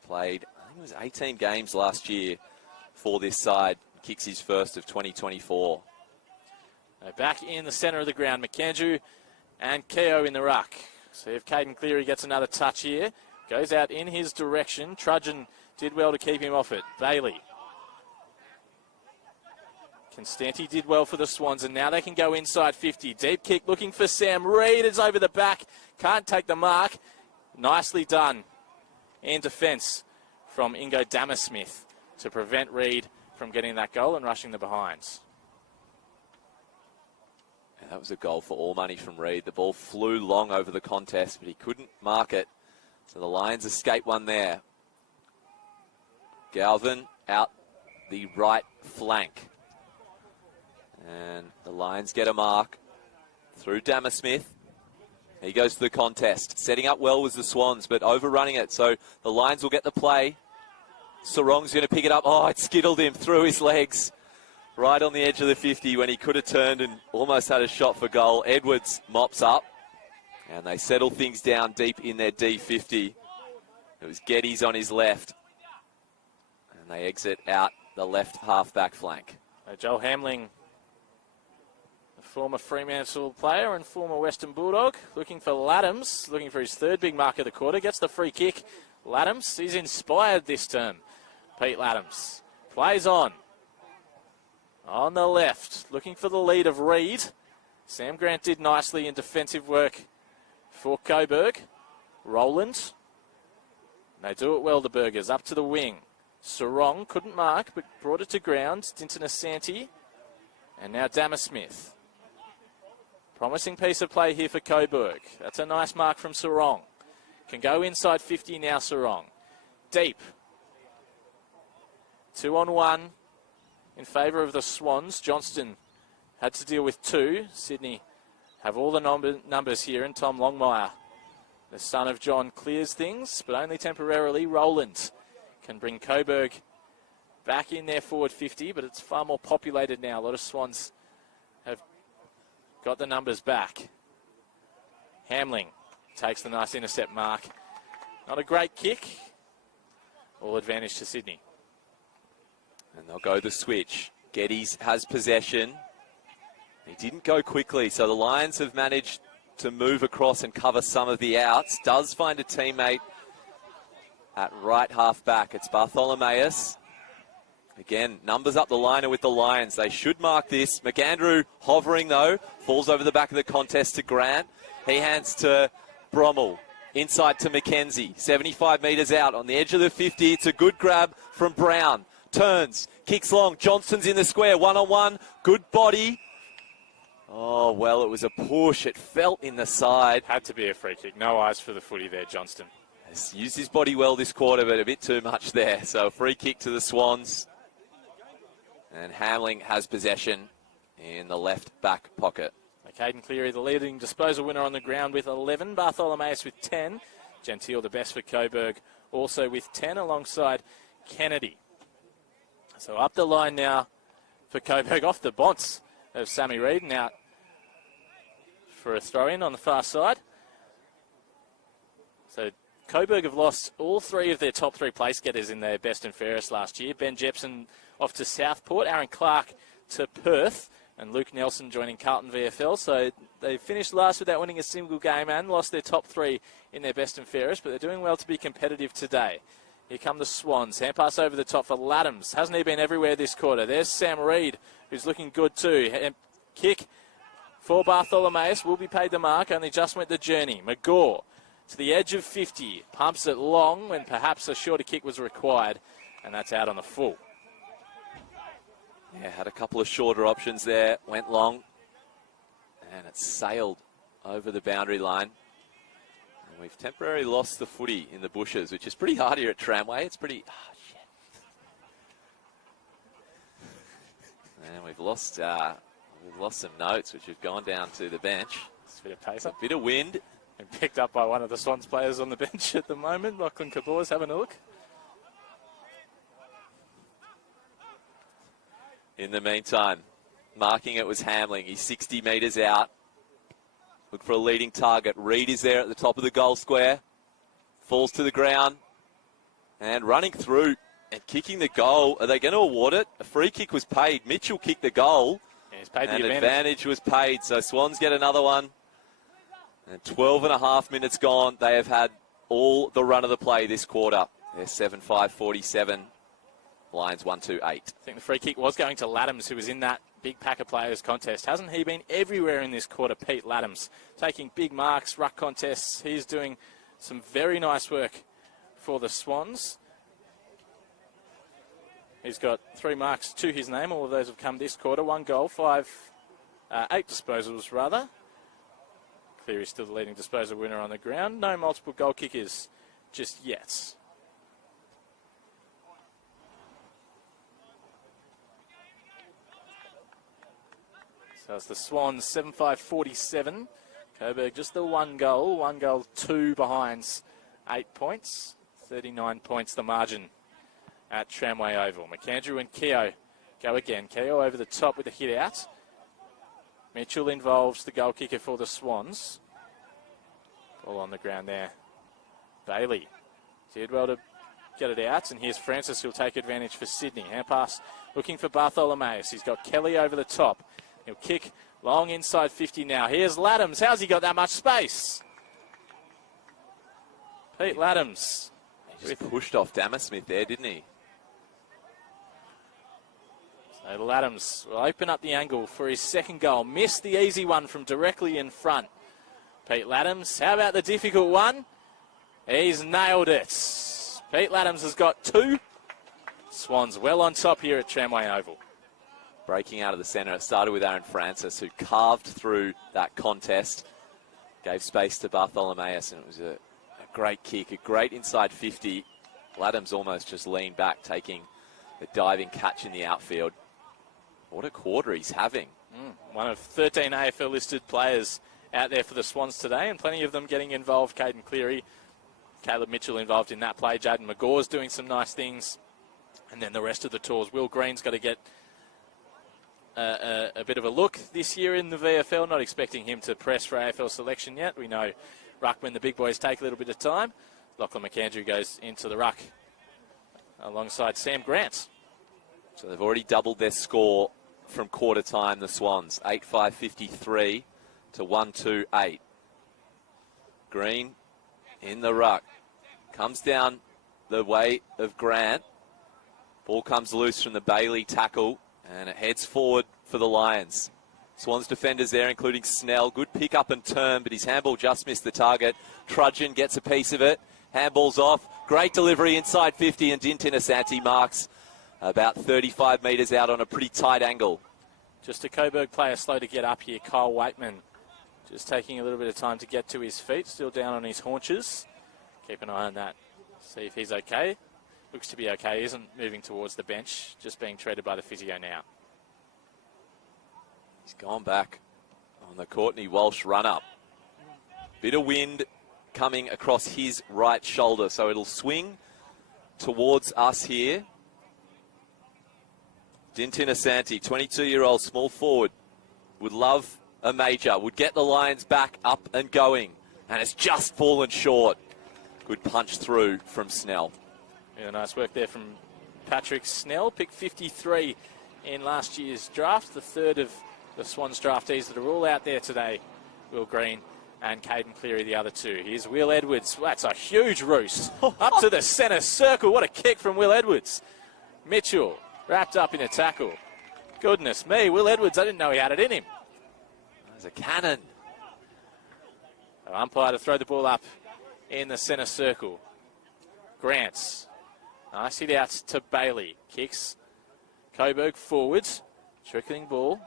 played, I think it was 18 games last year for this side. Kicks his first of 2024. Back in the centre of the ground, McAndrew and Keogh in the ruck. See if Caden Cleary gets another touch here. Goes out in his direction. Trudgeon did well to keep him off it. Bailey. Constanti did well for the Swans, and now they can go inside 50. Deep kick looking for Sam Reid. It's over the back. Can't take the mark. Nicely done in defence from Ingo Damasmith to prevent Reid from getting that goal and rushing the behinds. And that was a goal for all money from Reid. The ball flew long over the contest, but he couldn't mark it. So the Lions escape one there. Galvin out the right flank. And the Lions get a mark through Damasmith. He goes to the contest. Setting up well was the Swans, but overrunning it. So the Lions will get the play. Sarong's going to pick it up. Oh, it skittled him through his legs. Right on the edge of the 50 when he could have turned and almost had a shot for goal. Edwards mops up. And they settle things down deep in their D50. It was Geddes on his left. And they exit out the left half-back flank. Joel Hamling, a former Fremantle player and former Western Bulldog, looking for Laddams, looking for his third big mark of the quarter. Gets the free kick. Laddams is inspired this term. Pete Laddams plays on. On the left, looking for the lead of Reid. Sam Grant did nicely in defensive work for Coburg. Rowland. They do it well, the Burgers. Up to the wing. Sarong couldn't mark, but brought it to ground. Dinton Asante. And now Damasmith. Promising piece of play here for Coburg. That's a nice mark from Sarong. Can go inside 50 now, Sarong. Deep. 2-on-1 in favour of the Swans. Johnston had to deal with two. Sydney have all the numbers here, and Tom Longmire, the son of John, clears things, but only temporarily. Rowland can bring Coburg back in their forward 50, but it's far more populated now. A lot of Swans have got the numbers back. Hamling takes the nice intercept mark. Not a great kick. All advantage to Sydney. And they'll go the switch. Geddes has possession. He didn't go quickly, so the Lions have managed to move across and cover some of the outs. Does find a teammate at right half back. It's Bartholomeus. Again, numbers up the liner with the Lions. They should mark this. McAndrew hovering, though. Falls over the back of the contest to Grant. He hands to Brommel. Inside to McKenzie. 75 metres out on the edge of the 50. It's a good grab from Brown. Turns. Kicks long. Johnston's in the square. 1-on-1. Good body. Oh, Oh, well, it was a push. It felt in the side. Had to be a free kick. No eyes for the footy there, Johnston. He's used his body well this quarter, but a bit too much there. So a free kick to the Swans. And Hamling has possession in the left back pocket. Caden Cleary, the leading disposal winner on the ground with 11. Bartholomeus with 10. Gentile, the best for Coburg, also with 10 alongside Kennedy. So up the line now for Coburg, off the bonce of Sammy Reid, and out for a throw-in on the far side. So Coburg have lost all three of their top three place getters in their best and fairest last year. Ben Jepson off to Southport, Aaron Clark to Perth, and Luke Nelson joining Carlton VFL. So they finished last without winning a single game and lost their top three in their best and fairest, but they're doing well to be competitive today. Here come the Swans. Hand pass over the top for Laddams. Hasn't he been everywhere this quarter? There's Sam Reid, who's looking good too. Kick for Bartholomeus. Will be paid the mark. Only just went the journey. McGaw to the edge of 50. Pumps it long when perhaps a shorter kick was required. And that's out on the full. Yeah, had a couple of shorter options there. Went long. And it sailed over the boundary line. And we've temporarily lost the footy in the bushes, which is pretty hard here at Tramway. It's pretty... Oh, shit. And we've lost some notes, which have gone down to the bench. It's a bit of pace up. A bit of wind. And picked up by one of the Swans players on the bench at the moment. Lachlan Kabour's having a look. In the meantime, marking it was Hamling. He's 60 metres out. Look for a leading target. Reid is there at the top of the goal square. Falls to the ground. And running through and kicking the goal. Are they going to award it? A free kick was paid. Mitchell kicked the goal. Yeah, he's paid the advantage. advantage. Advantage was paid. So Swans get another one. And 12 and a half minutes gone. They have had all the run of the play this quarter. They're 7-5-47. Lions 1-2-8. I think the free kick was going to Laddams, who was in that big pack of players contest. Hasn't he been everywhere in this quarter, Pete Laddams? Taking big marks, ruck contests. He's doing some very nice work for the Swans. He's got 3 marks to his name. All of those have come this quarter. 1 goal, 8 disposals rather. Cleary's still the leading disposal winner on the ground. No multiple goal kickers just yet. So it's the Swans 7-5-47. Coburg just the 1 goal. 1 goal, 2 behinds, 8 points. 39 points the margin at Tramway Oval. McAndrew and Keogh go again. Keogh over the top with a hit out. Mitchell involves the goal kicker for the Swans. Ball on the ground there. Bailey did well to get it out. And here's Francis, who'll take advantage for Sydney. Hand pass looking for Bartholomeus. He's got Kelly over the top. He'll kick long inside 50 now. Here's Laddams. How's he got that much space? Pete Laddams. He just pushed off Damasmith there, didn't he? So Laddams will open up the angle for his second goal. Missed the easy one from directly in front. Pete Laddams, how about the difficult one? He's nailed it. Pete Laddams has got 2. Swans well on top here at Tramway Oval. Breaking out of the centre. It started with Aaron Francis, who carved through that contest. Gave space to Bartholomeus, and it was a great kick, a great inside 50. Laddams almost just leaned back, taking the diving catch in the outfield. What a quarter he's having. One of 13 AFL listed players out there for the Swans today, and plenty of them getting involved. Caden Cleary, Caleb Mitchell involved in that play. Jaden McGaw's doing some nice things. And then the rest of the tours. Will Green's got to get a bit of a look this year in the VFL. Not expecting him to press for AFL selection yet. We know ruckman, the big boys, take a little bit of time. Lachlan McAndrew goes into the ruck alongside Sam Grant. So they've already doubled their score from quarter time, the Swans. 8-5-53 to 1-2-8. Green in the ruck. Comes down the way of Grant. Ball comes loose from the Bailey tackle, and it heads forward for the Lions. Swans defenders there, including Snell. Good pick up and turn, but his handball just missed the target. Trudgeon gets a piece of it. Handball's off. Great delivery inside 50, and Dintin Asante marks about 35 metres out on a pretty tight angle. Just a Coburg player slow to get up here, Kyle Waitman. Just taking a little bit of time to get to his feet, still down on his haunches. Keep an eye on that, see if he's okay. Looks to be okay, isn't moving towards the bench, just being treated by the physio now. He's gone back on the Courtney Walsh run-up. Bit of wind coming across his right shoulder, so it'll swing towards us here. Dintin Asante, 22-year-old small forward, would love a major, would get the Lions back up and going, and it's just fallen short. Good punch through from Snell. Yeah, nice work there from Patrick Snell. Picked 53 in last year's draft, the third of the Swans draftees that are all out there today. Will Green and Caden Cleary, the other two. Here's Will Edwards. That's a huge roost. Up to the centre circle. What a kick from Will Edwards. Mitchell wrapped up in a tackle. Goodness me, Will Edwards, I didn't know he had it in him. There's a cannon. Umpire to throw the ball up in the centre circle. Grants. Nice hit out to Bailey. Kicks Coburg forwards. Trickling ball.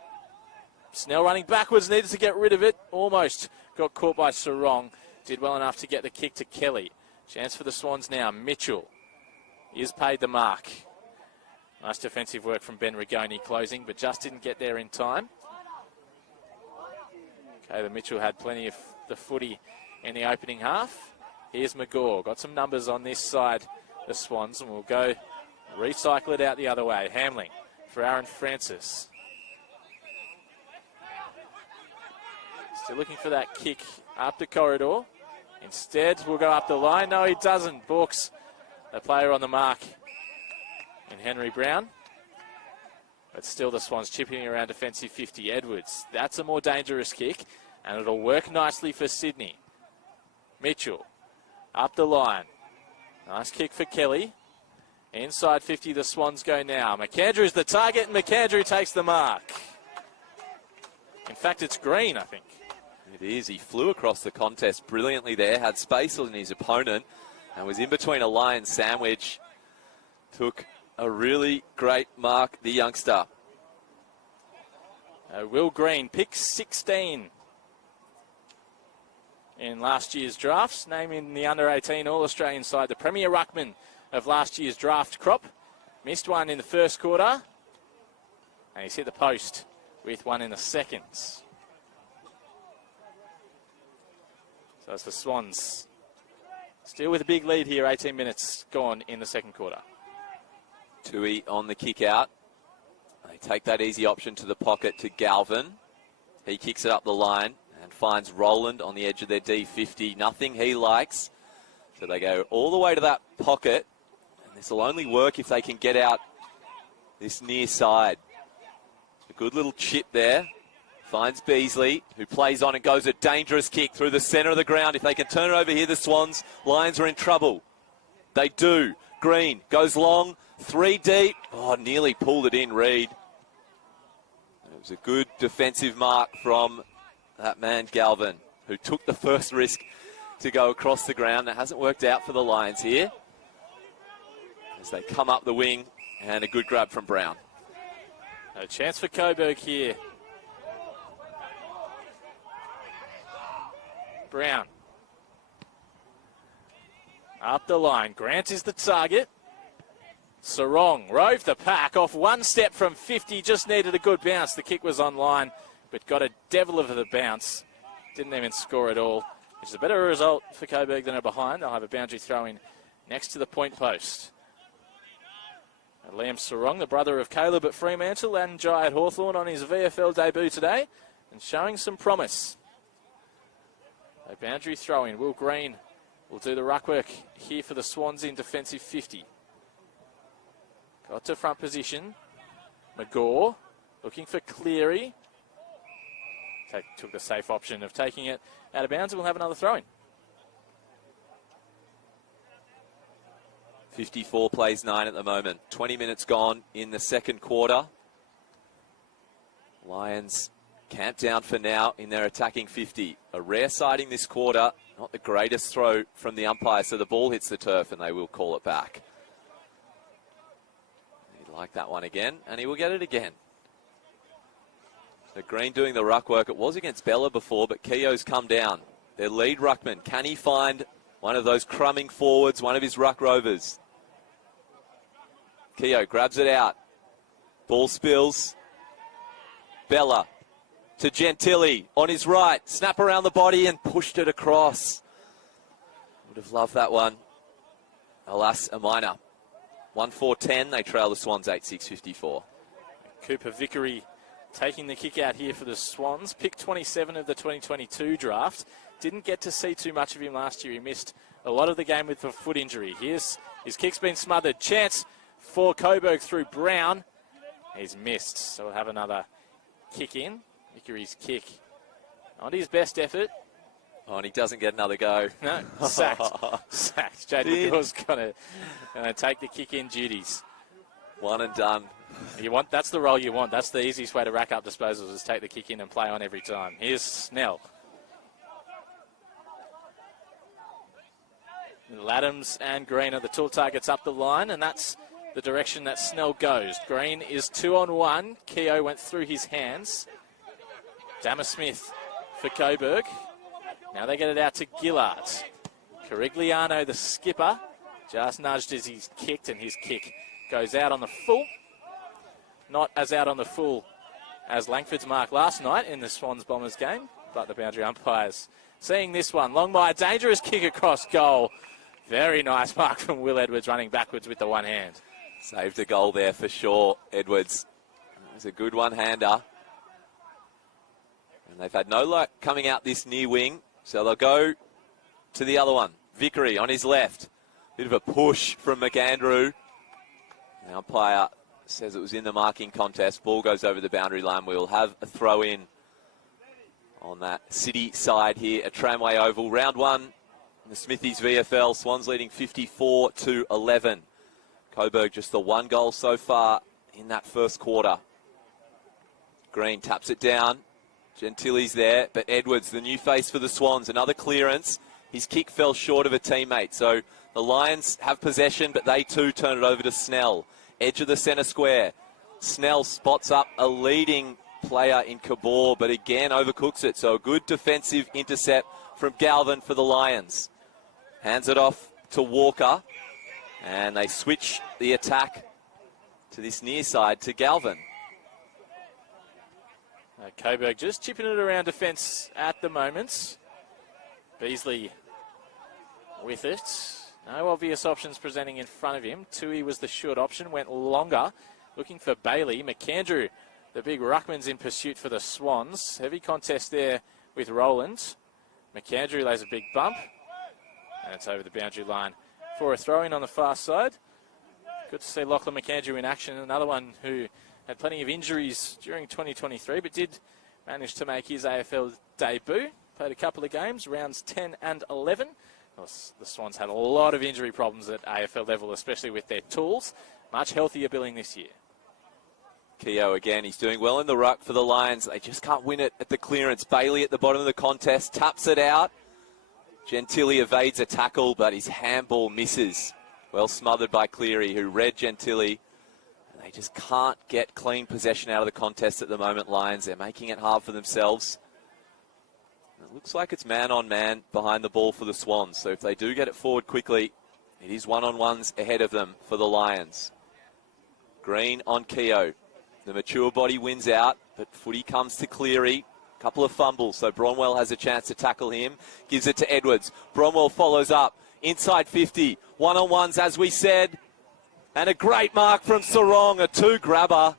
Snell running backwards, needed to get rid of it. Almost got caught by Sarong. Did well enough to get the kick to Kelly. Chance for the Swans now. Mitchell is paid the mark. Nice defensive work from Ben Rigoni closing, but just didn't get there in time. Okay, the Mitchell had plenty of the footy in the opening half. Here's McGaw. Got some numbers on this side, the Swans, and we'll go recycle it out the other way. Hamling for Aaron Francis. Still looking for that kick up the corridor. Instead, we'll go up the line. No, he doesn't. Books, the player on the mark in Henry Brown. But still the Swans chipping around defensive 50. Edwards, that's a more dangerous kick, and it'll work nicely for Sydney. Mitchell, up the line. Nice kick for Kelly. Inside 50, the Swans go now. McAndrew's the target, and McAndrew takes the mark. In fact, it's Green, I think. It is. He flew across the contest brilliantly there, had space on his opponent, and was in between a Lions sandwich. Took a really great mark, the youngster. Will Green, pick 16 in last year's drafts, naming the under-18 All-Australian side, the premier ruckman of last year's draft crop. Missed one in the first quarter, and he's hit the post with one in the second. So it's the Swans still with a big lead here, 18 minutes gone in the second quarter. Tui on the kick out. They take that easy option to the pocket to Galvin. He kicks it up the line and finds Roland on the edge of their D50. Nothing he likes. So they go all the way to that pocket. And this will only work if they can get out this near side. A good little chip there. Finds Beasley, who plays on and goes a dangerous kick through the centre of the ground. If they can turn it over here, the Swans, Lions are in trouble. They do. Green goes long, 3 deep. Oh, nearly pulled it in, Reed. It was a good defensive mark from that man, Galvin, who took the first risk to go across the ground. That hasn't worked out for the Lions here. As they come up the wing, and a good grab from Brown. A chance for Coburg here. Brown. Up the line. Grant is the target. Sarong rove the pack off one step from 50. Just needed a good bounce. The kick was online, but got a devil of a bounce. Didn't even score at all, which is a better result for Coburg than a behind. They'll have a boundary throw in next to the point post. And Liam Sarong, the brother of Caleb at Fremantle and Jai at Hawthorn, on his VFL debut today and showing some promise. A boundary throw in. Will Green will do the ruck work here for the Swans in defensive 50. Got to front position. McGaw looking for Cleary. Took the safe option of taking it out of bounds, and we'll have another throw in. 54 plays 9 at the moment. 20 minutes gone in the second quarter. Lions camped down for now in their attacking 50. A rare sighting this quarter. Not the greatest throw from the umpire, so the ball hits the turf and they will call it back. He'd like that one again, and he will get it again. The Green doing the ruck work. It was against Bella before, but Keogh's come down. Their lead ruckman. Can he find one of those crumbing forwards, one of his ruck rovers? Keogh grabs it out. Ball spills. Bella to Gentili on his right. Snap around the body and pushed it across. Would have loved that one. Alas, a minor. 1-4-10. They trail the Swans 8-6-54. Cooper Vickery taking the kick out here for the Swans. Pick 27 of the 2022 draft. Didn't get to see too much of him last year. He missed a lot of the game with a foot injury. Here's his kick's been smothered. Chance for Coburg through Brown. He's missed, so we'll have another kick in. Vickery's kick. Not his best effort. Oh, and he doesn't get another go. No, sacked. Sacked. Jaden Moore's going to take the kick in duties. One and done. That's the role you want. That's the easiest way to rack up disposals, is take the kick in and play on every time. Here's Snell. Laddams and Green are the tool targets up the line, and that's the direction that Snell goes. Green is 2-on-1. Keogh went through his hands. Dammer Smith for Coburg. Now they get it out to Gillard. Carigliano, the skipper, just nudged as he's kicked, and his kick goes out on the full. Not as out on the full as Langford's mark last night in the Swans Bombers game, but the boundary umpires seeing this one. Long by, dangerous kick across goal. Very nice mark from Will Edwards, running backwards with the one hand. Saved a goal there for sure, Edwards. It was a good one-hander. And they've had no luck coming out this near wing, so they'll go to the other one. Vickery on his left. Bit of a push from McAndrew. The umpire says it was in the marking contest. Ball goes over the boundary line. We'll have a throw in on that City side here at Tramway Oval. Round one, the Smithies VFL. Swans leading 54-11. Coburg just the one goal so far in that first quarter. Green taps it down. Gentili's there, but Edwards, the new face for the Swans, another clearance. His kick fell short of a teammate, so the Lions have possession, but they too turn it over to Snell. Edge of the centre square. Snell spots up a leading player in Coburg, but again overcooks it, so a good defensive intercept from Galvin for the Lions. Hands it off to Walker, and they switch the attack to this near side to Galvin. Coburg just chipping it around defence at the moment. Beasley with it. No obvious options presenting in front of him. Tui was the short option, went longer. Looking for Bailey. McAndrew, the big ruckman's in pursuit for the Swans. Heavy contest there with Rowland. McAndrew lays a big bump. And it's over the boundary line for a throw-in on the far side. Good to see Lachlan McAndrew in action. Another one who had plenty of injuries during 2023, but did manage to make his AFL debut. Played a couple of games, rounds 10 and 11. The Swans had a lot of injury problems at AFL level, especially with their tools. Much healthier billing this year. Keogh again, he's doing well in the ruck for the Lions. They just can't win it at the clearance. Bailey at the bottom of the contest, taps it out. Gentili evades a tackle, but his handball misses. Well smothered by Cleary, who read Gentili. And they just can't get clean possession out of the contest at the moment, Lions. They're making it hard for themselves. It looks like it's man-on-man behind the ball for the Swans. So if they do get it forward quickly, it is one-on-ones ahead of them for the Lions. Green on Keogh. The mature body wins out, but footy comes to Cleary. Couple of fumbles, so Bronwell has a chance to tackle him. Gives it to Edwards. Bronwell follows up. Inside 50. One-on-ones, as we said. And a great mark from Sarong, a two-grabber.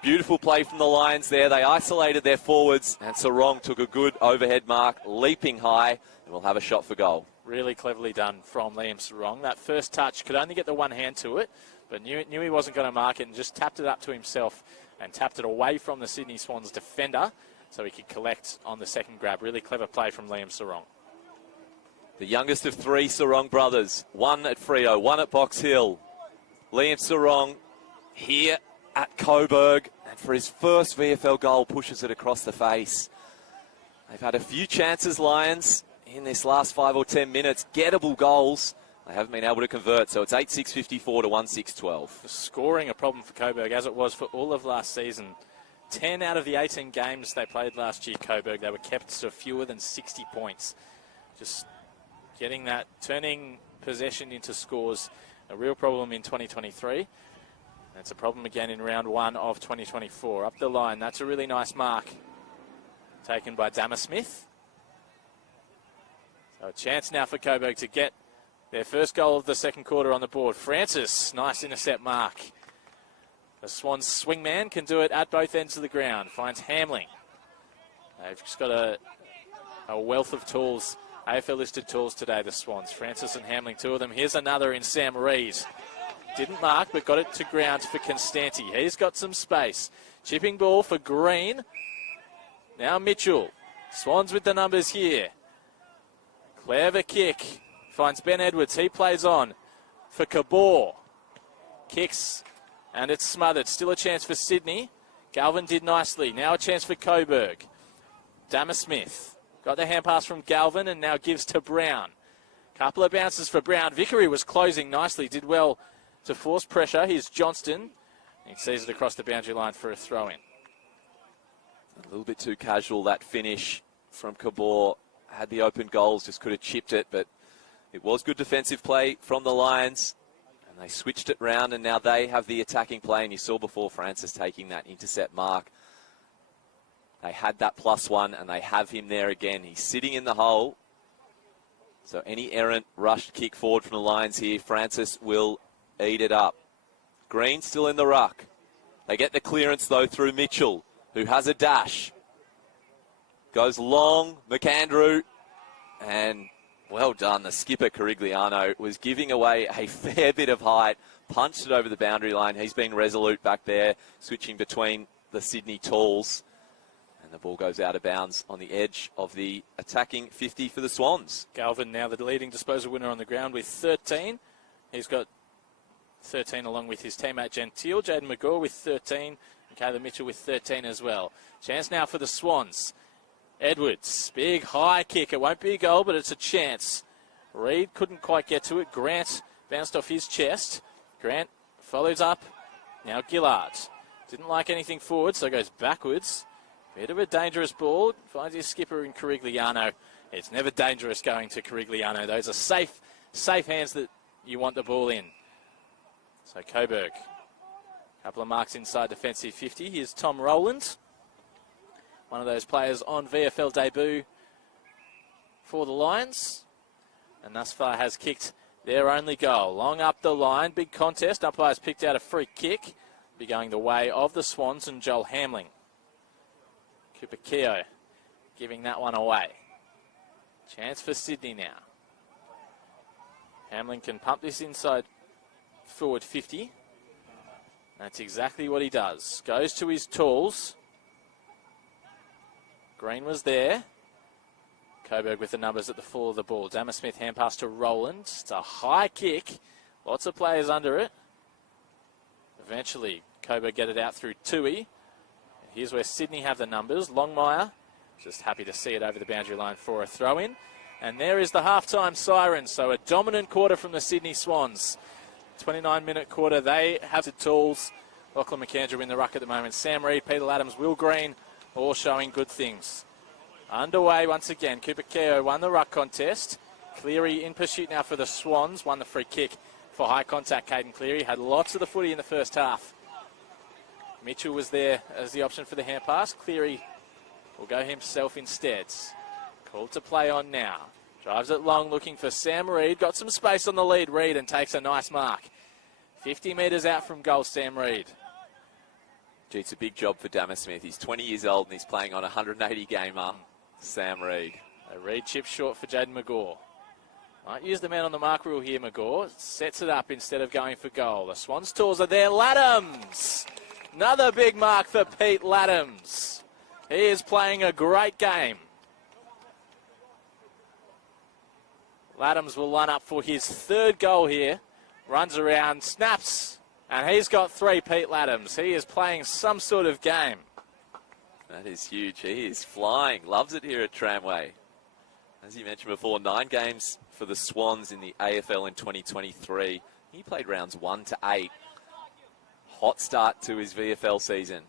Beautiful play from the Lions there. They isolated their forwards, and Sarong took a good overhead mark, leaping high, and will have a shot for goal. Really cleverly done from Liam Sarong. That first touch could only get the one hand to it, but knew he wasn't going to mark it and just tapped it up to himself and tapped it away from the Sydney Swans defender so he could collect on the second grab. Really clever play from Liam Sarong. The youngest of three Sarong brothers, one at Freo, one at Box Hill. Liam Sarong here at Coburg, and for his first VFL goal, pushes it across the face. They've had a few chances, Lions, in this last 5 or 10 minutes. Gettable goals. They haven't been able to convert, so it's 8-6-54 to 1-6-12. Scoring a problem for Coburg, as it was for all of last season. 10 out of the 18 games they played last year, Coburg, they were kept to fewer than 60 points. Just getting that, turning possession into scores, a real problem in 2023. It's a problem again in round 1 of 2024. Up the line, that's a really nice mark taken by Smith. So a chance now for Coburg to get their first goal of the second quarter on the board. Francis, nice intercept mark. The Swans swingman can do it at both ends of the ground. Finds Hamling. They've just got a wealth of tools, AFL listed tools today, the Swans. Francis and Hamling, two of them. Here's another in Sam Reid. Didn't mark, but got it to ground for Constanti. He's got some space. Chipping ball for Green. Now Mitchell. Swans with the numbers here. Clever kick. Finds Ben Edwards. He plays on for Coburg. Kicks, and it's smothered. Still a chance for Sydney. Galvin did nicely. Now a chance for Coburg. Smith got the hand pass from Galvin and now gives to Brown. Couple of bounces for Brown. Vickery was closing nicely. Did well to force pressure. Here's Johnston. He sees it across the boundary line for a throw-in. A little bit too casual, that finish from Coburg. Had the open goals, just could have chipped it, but it was good defensive play from the Lions. And they switched it round, and now they have the attacking play. And you saw before Francis taking that intercept mark. They had that +1, and they have him there again. He's sitting in the hole. So any errant rushed kick forward from the Lions here, Francis will eat it up. Green still in the ruck. They get the clearance, though, through Mitchell, who has a dash. Goes long, McAndrew, and well done. The skipper, Carigliano, was giving away a fair bit of height, punched it over the boundary line. He's been resolute back there, switching between the Sydney tools. And the ball goes out of bounds on the edge of the attacking 50 for the Swans. Galvin now the leading disposal winner on the ground with 13. He's got 13 along with his teammate Gentile. Jaden McGaw with 13. And Caleb Mitchell with 13 as well. Chance now for the Swans. Edwards, big high kick. It won't be a goal, but it's a chance. Reid couldn't quite get to it. Grant bounced off his chest. Grant follows up. Now Gillard. Didn't like anything forward, so goes backwards. Bit of a dangerous ball. Finds his skipper in Carigliano. It's never dangerous going to Carigliano. Those are safe hands that you want the ball in. So Coburg. Couple of marks inside defensive 50. Here's Tom Rowland. One of those players on VFL debut for the Lions. And thus far has kicked their only goal. Long up the line. Big contest. Umpires picked out a free kick. Be going the way of the Swans and Joel Hamling. Cooper Keogh giving that one away. Chance for Sydney now. Hamling can pump this inside forward 50. That's exactly what he does. Goes to his tools. Green was there. Coburg with the numbers at the full of the ball. Smith hand pass to Rowland. It's a high kick. Lots of players under it. Eventually, Coburg get it out through Tui. Here's where Sydney have the numbers. Longmire, just happy to see it over the boundary line for a throw-in. And there is the halftime siren. So a dominant quarter from the Sydney Swans. 29-minute quarter. They have the tools. Lachlan McAndrew in the ruck at the moment. Sam Reid, Peter Adams, Will Green, all showing good things. Underway once again. Cooper Keogh won the ruck contest. Cleary in pursuit now for the Swans. Won the free kick for high contact. Caden Cleary had lots of the footy in the first half. Mitchell was there as the option for the hand pass. Cleary will go himself instead. Called to play on now. Drives it long looking for Sam Reid. Got some space on the lead. Reid and takes a nice mark. 50 metres out from goal, Sam Reid. Gee, it's a big job for Smith. He's 20 years old and he's playing on a 180-gamer. Sam Reid. A Reid chip short for Jaden McGaw. Might use the man on the mark rule here, McGaw. Sets it up instead of going for goal. The Swans tools are there. Laddams! Another big mark for Pete Laddams. He is playing a great game. Laddams will line up for his third goal here. Runs around, snaps, and he's got 3, Pete Laddams. He is playing some sort of game. That is huge. He is flying. Loves it here at Tramway. As you mentioned before, 9 games for the Swans in the AFL in 2023. He played rounds 1 to 8. Hot start to his VFL season.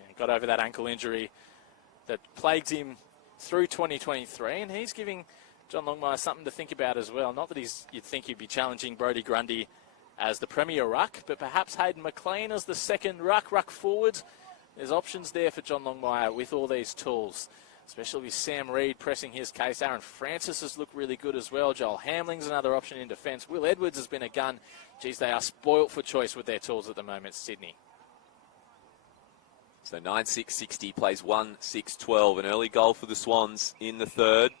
Yeah, got over that ankle injury that plagued him through 2023, and he's giving John Longmire something to think about as well. Not that you'd think he'd be challenging Brodie Grundy as the premier ruck, but perhaps Hayden McLean as the second ruck forward. There's options there for John Longmire with all these tools, especially with Sam Reid pressing his case. Aaron Francis has looked really good as well. Joel Hamling's another option in defence. Will Edwards has been a gun. Geez, they are spoilt for choice with their tools at the moment, Sydney. So 9-6-60 plays 1-6-12. An early goal for the Swans in the third.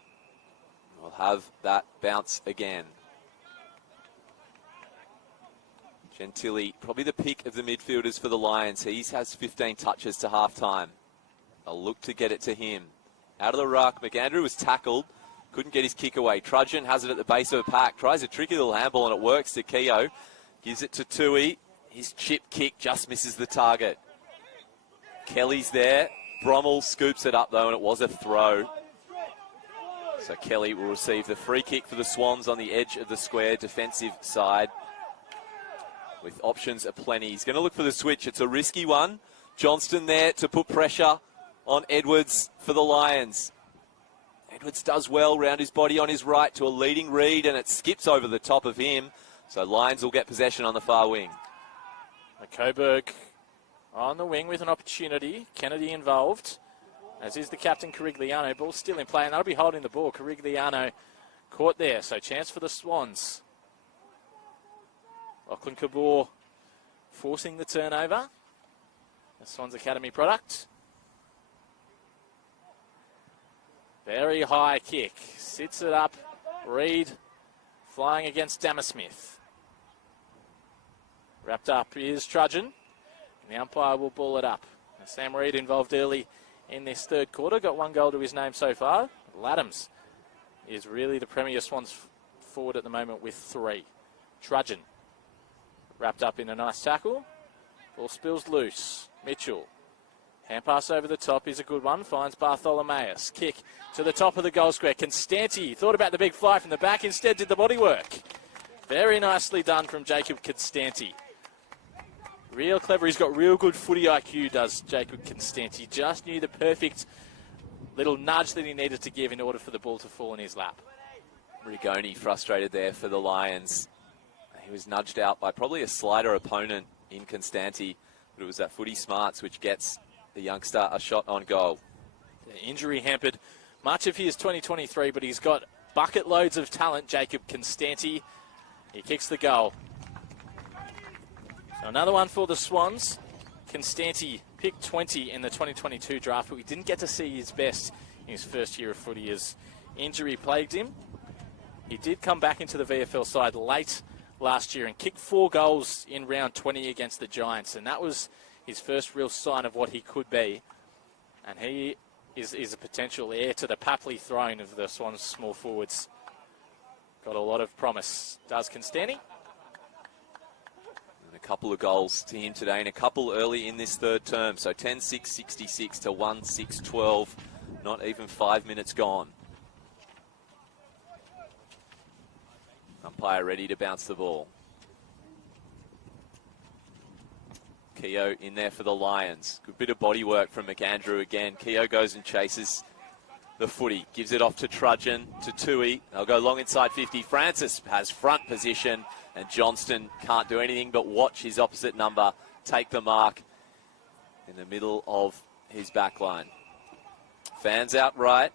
We'll have that bounce again. Gentili, probably the pick of the midfielders for the Lions. He has 15 touches to half-time. They'll look to get it to him. Out of the ruck, McAndrew was tackled. Couldn't get his kick away. Trudgeon has it at the base of the pack. Tries a tricky little handball and it works to Keogh. Gives it to Tui. His chip kick just misses the target. Kelly's there. Brommel scoops it up though, and it was a throw. So Kelly will receive the free kick for the Swans on the edge of the square defensive side. With options aplenty. He's going to look for the switch. It's a risky one. Johnston there to put pressure on Edwards for the Lions. Edwards does well round his body on his right to a leading Reid, and it skips over the top of him. So Lions will get possession on the far wing. Coburg on the wing with an opportunity. Kennedy involved, as is the captain, Carigliano. Ball still in play, and they'll be holding the ball. Carigliano caught there, so chance for the Swans. Lachlan Kabor forcing the turnover. The Swans Academy product. Very high kick. Sits it up. Reid flying against Dammersmith. Wrapped up is Trudgeon. And the umpire will ball it up. And Sam Reid involved early in this third quarter. Got one goal to his name so far. Laddams is really the premier Swans forward at the moment with 3. Trudgeon. Wrapped up in a nice tackle. Ball spills loose. Mitchell. Hand pass over the top is a good one. Finds Bartholomeus. Kick to the top of the goal square. Constanti thought about the big fly from the back. Instead did the bodywork. Very nicely done from Jacob Constanti. Real clever. He's got real good footy IQ, does Jacob Constanti. Just knew the perfect little nudge that he needed to give in order for the ball to fall in his lap. Rigoni frustrated there for the Lions. He was nudged out by probably a slighter opponent in Constanti, but it was that footy smarts which gets the youngster a shot on goal. Injury hampered much of his 2023, but he's got bucket loads of talent, Jacob Constanti. He kicks the goal. So another one for the Swans. Constanti picked 20 in the 2022 draft, but we didn't get to see his best in his first year of footy as injury plagued him. He did come back into the VFL side late last year and kicked 4 goals in round 20 against the Giants, and that was his first real sign of what he could be. And he is a potential heir to the Papley throne of the Swans small forwards. Got a lot of promise, does Constanti. And a couple of goals to him today and a couple early in this third term. So 10-6-66 to 1-6-12. Not even 5 minutes gone. Umpire ready to bounce the ball. Keogh in there for the Lions. Good bit of body work from McAndrew again. Keogh goes and chases the footy. Gives it off to Trudgeon, to Tui. They'll go long inside 50. Francis has front position, and Johnston can't do anything but watch his opposite number take the mark in the middle of his back line. Fans out right.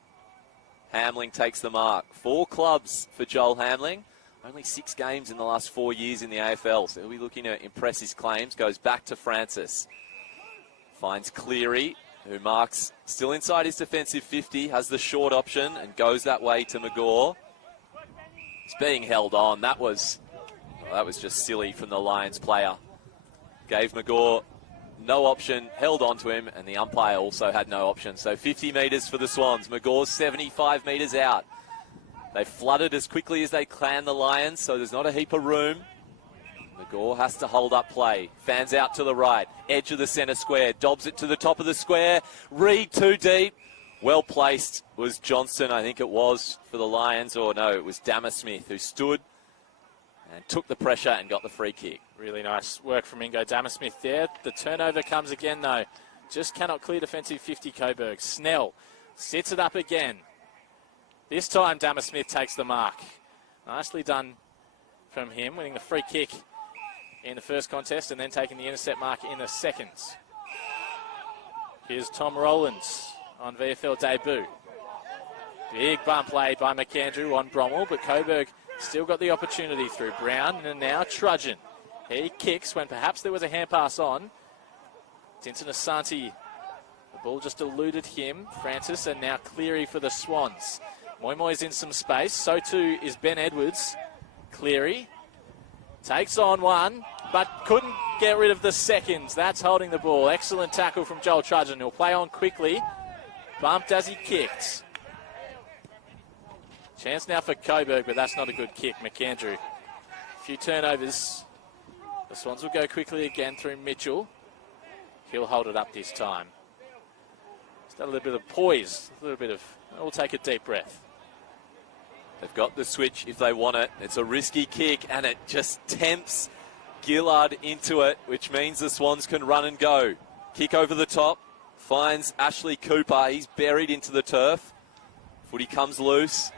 Hamling takes the mark. 4 clubs for Joel Hamling. Only 6 games in the last 4 years in the AFL, so he'll be looking to impress his claims. Goes back to Francis. Finds Cleary, who marks still inside his defensive 50, has the short option and goes that way to McGaw. He's being held on. That was just silly from the Lions player. Gave McGaw no option, held on to him, and the umpire also had no option. So 50 metres for the Swans. McGaw's 75 metres out. They flooded as quickly as they can, the Lions, so there's not a heap of room. McGaw has to hold up play. Fans out to the right. Edge of the centre square. Dobs it to the top of the square. Reid too deep. Well placed was Johnston, I think it was, for the Lions. Or no, it was Dammersmith who stood and took the pressure and got the free kick. Really nice work from Ingo Dammersmith there. The turnover comes again, though, just cannot clear defensive 50 Coburg. Snell sits it up again. This time Dammer Smith takes the mark. Nicely done from him, winning the free kick in the first contest and then taking the intercept mark in the second. Here's Tom Rowlands on VFL debut. Big bump laid by McAndrew on Bromwell, but Coburg still got the opportunity through Brown, and now Trudgeon. He kicks when perhaps there was a hand pass on. Tintin Asante, the ball just eluded him. Francis, and now Cleary for the Swans. Moimoy's in some space, so too is Ben Edwards. Cleary takes on one, but couldn't get rid of the second. That's holding the ball. Excellent tackle from Joel Trudgeon. He'll play on quickly. Bumped as he kicked. Chance now for Coburg, but that's not a good kick. McAndrew. A few turnovers. The Swans will go quickly again through Mitchell. He'll hold it up this time. Just a little bit of poise. A little bit of... We'll take a deep breath. They've got the switch if they want it. It's a risky kick, and it just tempts Gillard into it, which means the Swans can run and go. Kick over the top. Finds Ashley Cooper. He's buried into the turf. Footy comes loose.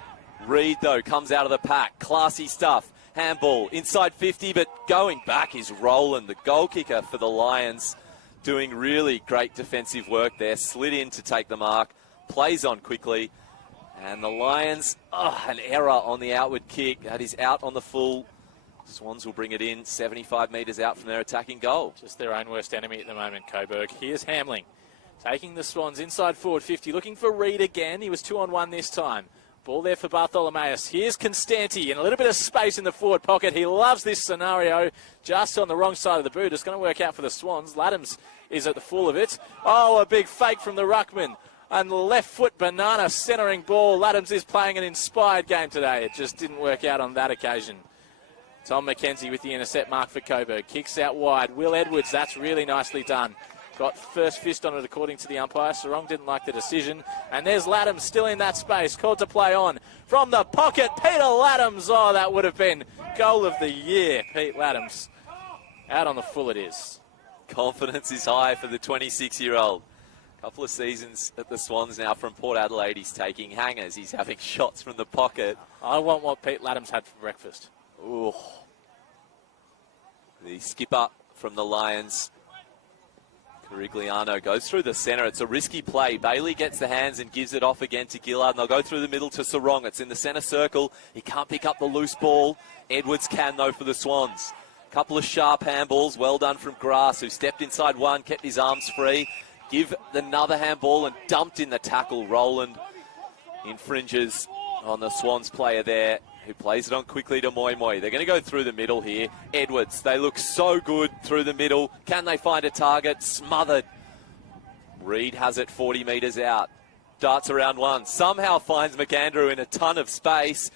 Reed, though, comes out of the pack. Classy stuff. Handball inside 50, but going back is Rowland, the goal kicker for the Lions. Doing really great defensive work there. Slid in to take the mark. Plays on quickly. And the Lions, an error on the outward kick. That is out on the full. Swans will bring it in 75 metres out from their attacking goal. Just their own worst enemy at the moment, Coburg. Here's Hamling. Taking the Swans inside forward 50. Looking for Reed again. He was 2-on-1 this time. Ball there for Bartholomeus. Here's Constanti in a little bit of space in the forward pocket. He loves this scenario. Just on the wrong side of the boot. It's going to work out for the Swans. Laddams is at the full of it. Oh, a big fake from the ruckman. And the left foot banana centering ball. Laddams is playing an inspired game today. It just didn't work out on that occasion. Tom McKenzie with the intercept mark for Coburg. Kicks out wide. Will Edwards, that's really nicely done. Got first fist on it according to the umpire. Sarong didn't like the decision. And there's Laddams still in that space. Called to play on. From the pocket, Peter Laddams. Oh, that would have been goal of the year. Pete Laddams. Out on the full it is. Confidence is high for the 26-year-old. Couple of seasons at the Swans now from Port Adelaide. He's taking hangers. He's having shots from the pocket. I want what Pete Laddams had for breakfast. Ooh. The skipper from the Lions, Carigliano, goes through the centre. It's a risky play. Bailey gets the hands and gives it off again to Gillard. And they'll go through the middle to Sarong. It's in the centre circle. He can't pick up the loose ball. Edwards can, though, for the Swans. Couple of sharp handballs. Well done from Grass, who stepped inside one, kept his arms free. Give another handball and dumped in the tackle. Rowland infringes on the Swans player there, who plays it on quickly to Moimoy. They're going to go through the middle here. Edwards, they look so good through the middle. Can they find a target? Smothered. Reed has it 40 metres out. Darts around one. Somehow finds McAndrew in a ton of space.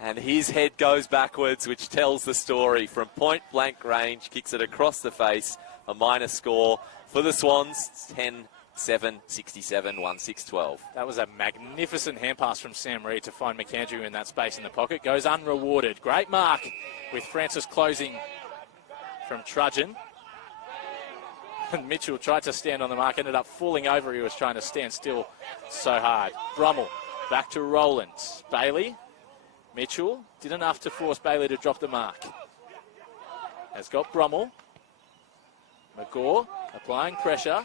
And his head goes backwards, which tells the story. From point-blank range, kicks it across the face. A minor score for the Swans. 10-7, 67, 1-6-12. That was a magnificent hand pass from Sam Reed to find McAndrew in that space in the pocket. Goes unrewarded. Great mark with Francis closing from Trudgeon. And Mitchell tried to stand on the mark, ended up falling over. He was trying to stand still so hard. Brummel back to Rowland. Bailey. Mitchell did enough to force Bailey to drop the mark. Has got Brummel. McGaw applying pressure.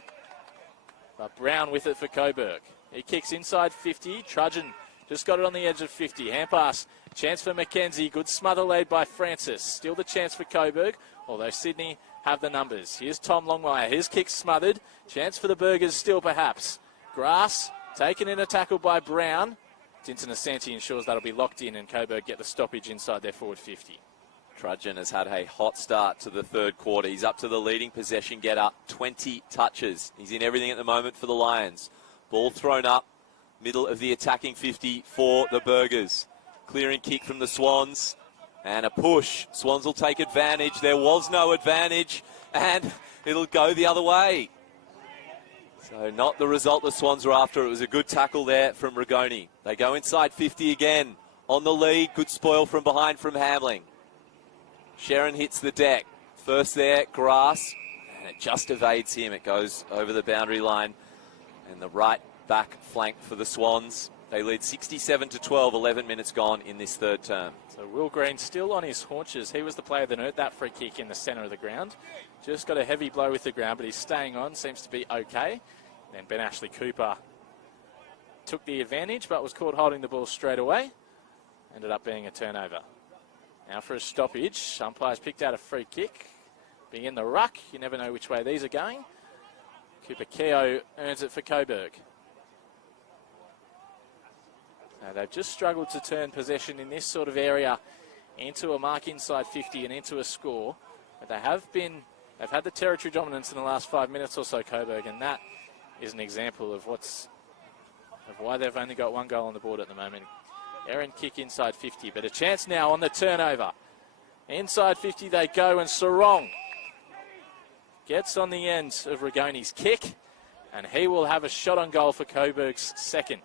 But Brown with it for Coburg. He kicks inside 50. Trudgeon just got it on the edge of 50. Hand pass. Chance for McKenzie. Good smother lead by Francis. Still the chance for Coburg, although Sydney have the numbers. Here's Tom Longmire. His kick smothered. Chance for the Burgers still perhaps. Grass taken in a tackle by Brown. Dinton Asante ensures that'll be locked in and Coburg get the stoppage inside their forward 50. Trudgeon has had a hot start to the third quarter. He's up to the leading possession getter, 20 touches. He's in everything at the moment for the Lions. Ball thrown up, middle of the attacking 50 for the Burgers. Clearing kick from the Swans, and a push. Swans will take advantage. There was no advantage, and it'll go the other way. So not the result the Swans were after. It was a good tackle there from Rigoni. They go inside 50 again. On the lead, good spoil from behind from Hamling. Sharon hits the deck. First there, Grass. and it just evades him. It goes over the boundary line, and the right back flank for the Swans. They lead 67-12, 11 minutes gone in this third term. So Will Green still on his haunches. He was the player that earned that free kick in the centre of the ground. Just got a heavy blow with the ground, but he's staying on, seems to be okay. Then Ben Ashley Cooper took the advantage, but was caught holding the ball straight away. Ended up being a turnover. Now for a stoppage. Umpires picked out a free kick. Being in the ruck, you never know which way these are going. Cooper Keogh earns it for Coburg. Now they've just struggled to turn possession in this sort of area into a mark inside 50 and into a score. But they've had the territory dominance in the last 5 minutes or so, Coburg, and that is an example of why they've only got one goal on the board at the moment. Errant kick inside 50, but a chance now on the turnover. Inside 50 they go, and Sarong gets on the end of Rigoni's kick, and he will have a shot on goal for Coburg's second.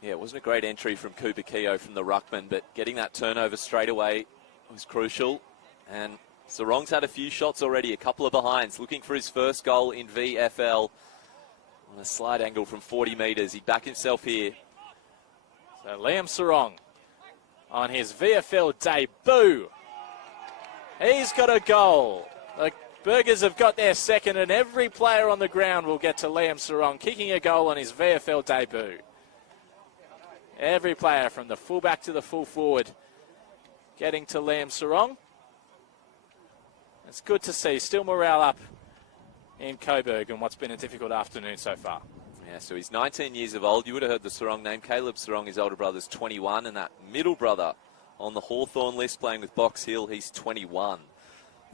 Yeah, it wasn't a great entry from Cooper Keogh from the ruckman, but getting that turnover straight away was crucial. And Sarong's had a few shots already, a couple of behinds, looking for his first goal in VFL. On a slide angle from 40 metres. He'd back himself here. So Liam Sarong on his VFL debut. He's got a goal. The Burgers have got their second, and every player on the ground will get to Liam Sarong kicking a goal on his VFL debut. Every player from the fullback to the full forward getting to Liam Sarong. It's good to see. Still morale up in Coburg and what's been a difficult afternoon so far. Yeah, so he's 19 years of old. You would have heard the Sarong name. Caleb Sarong, his older brother's 21, and that middle brother on the Hawthorn list playing with Box Hill, he's 21.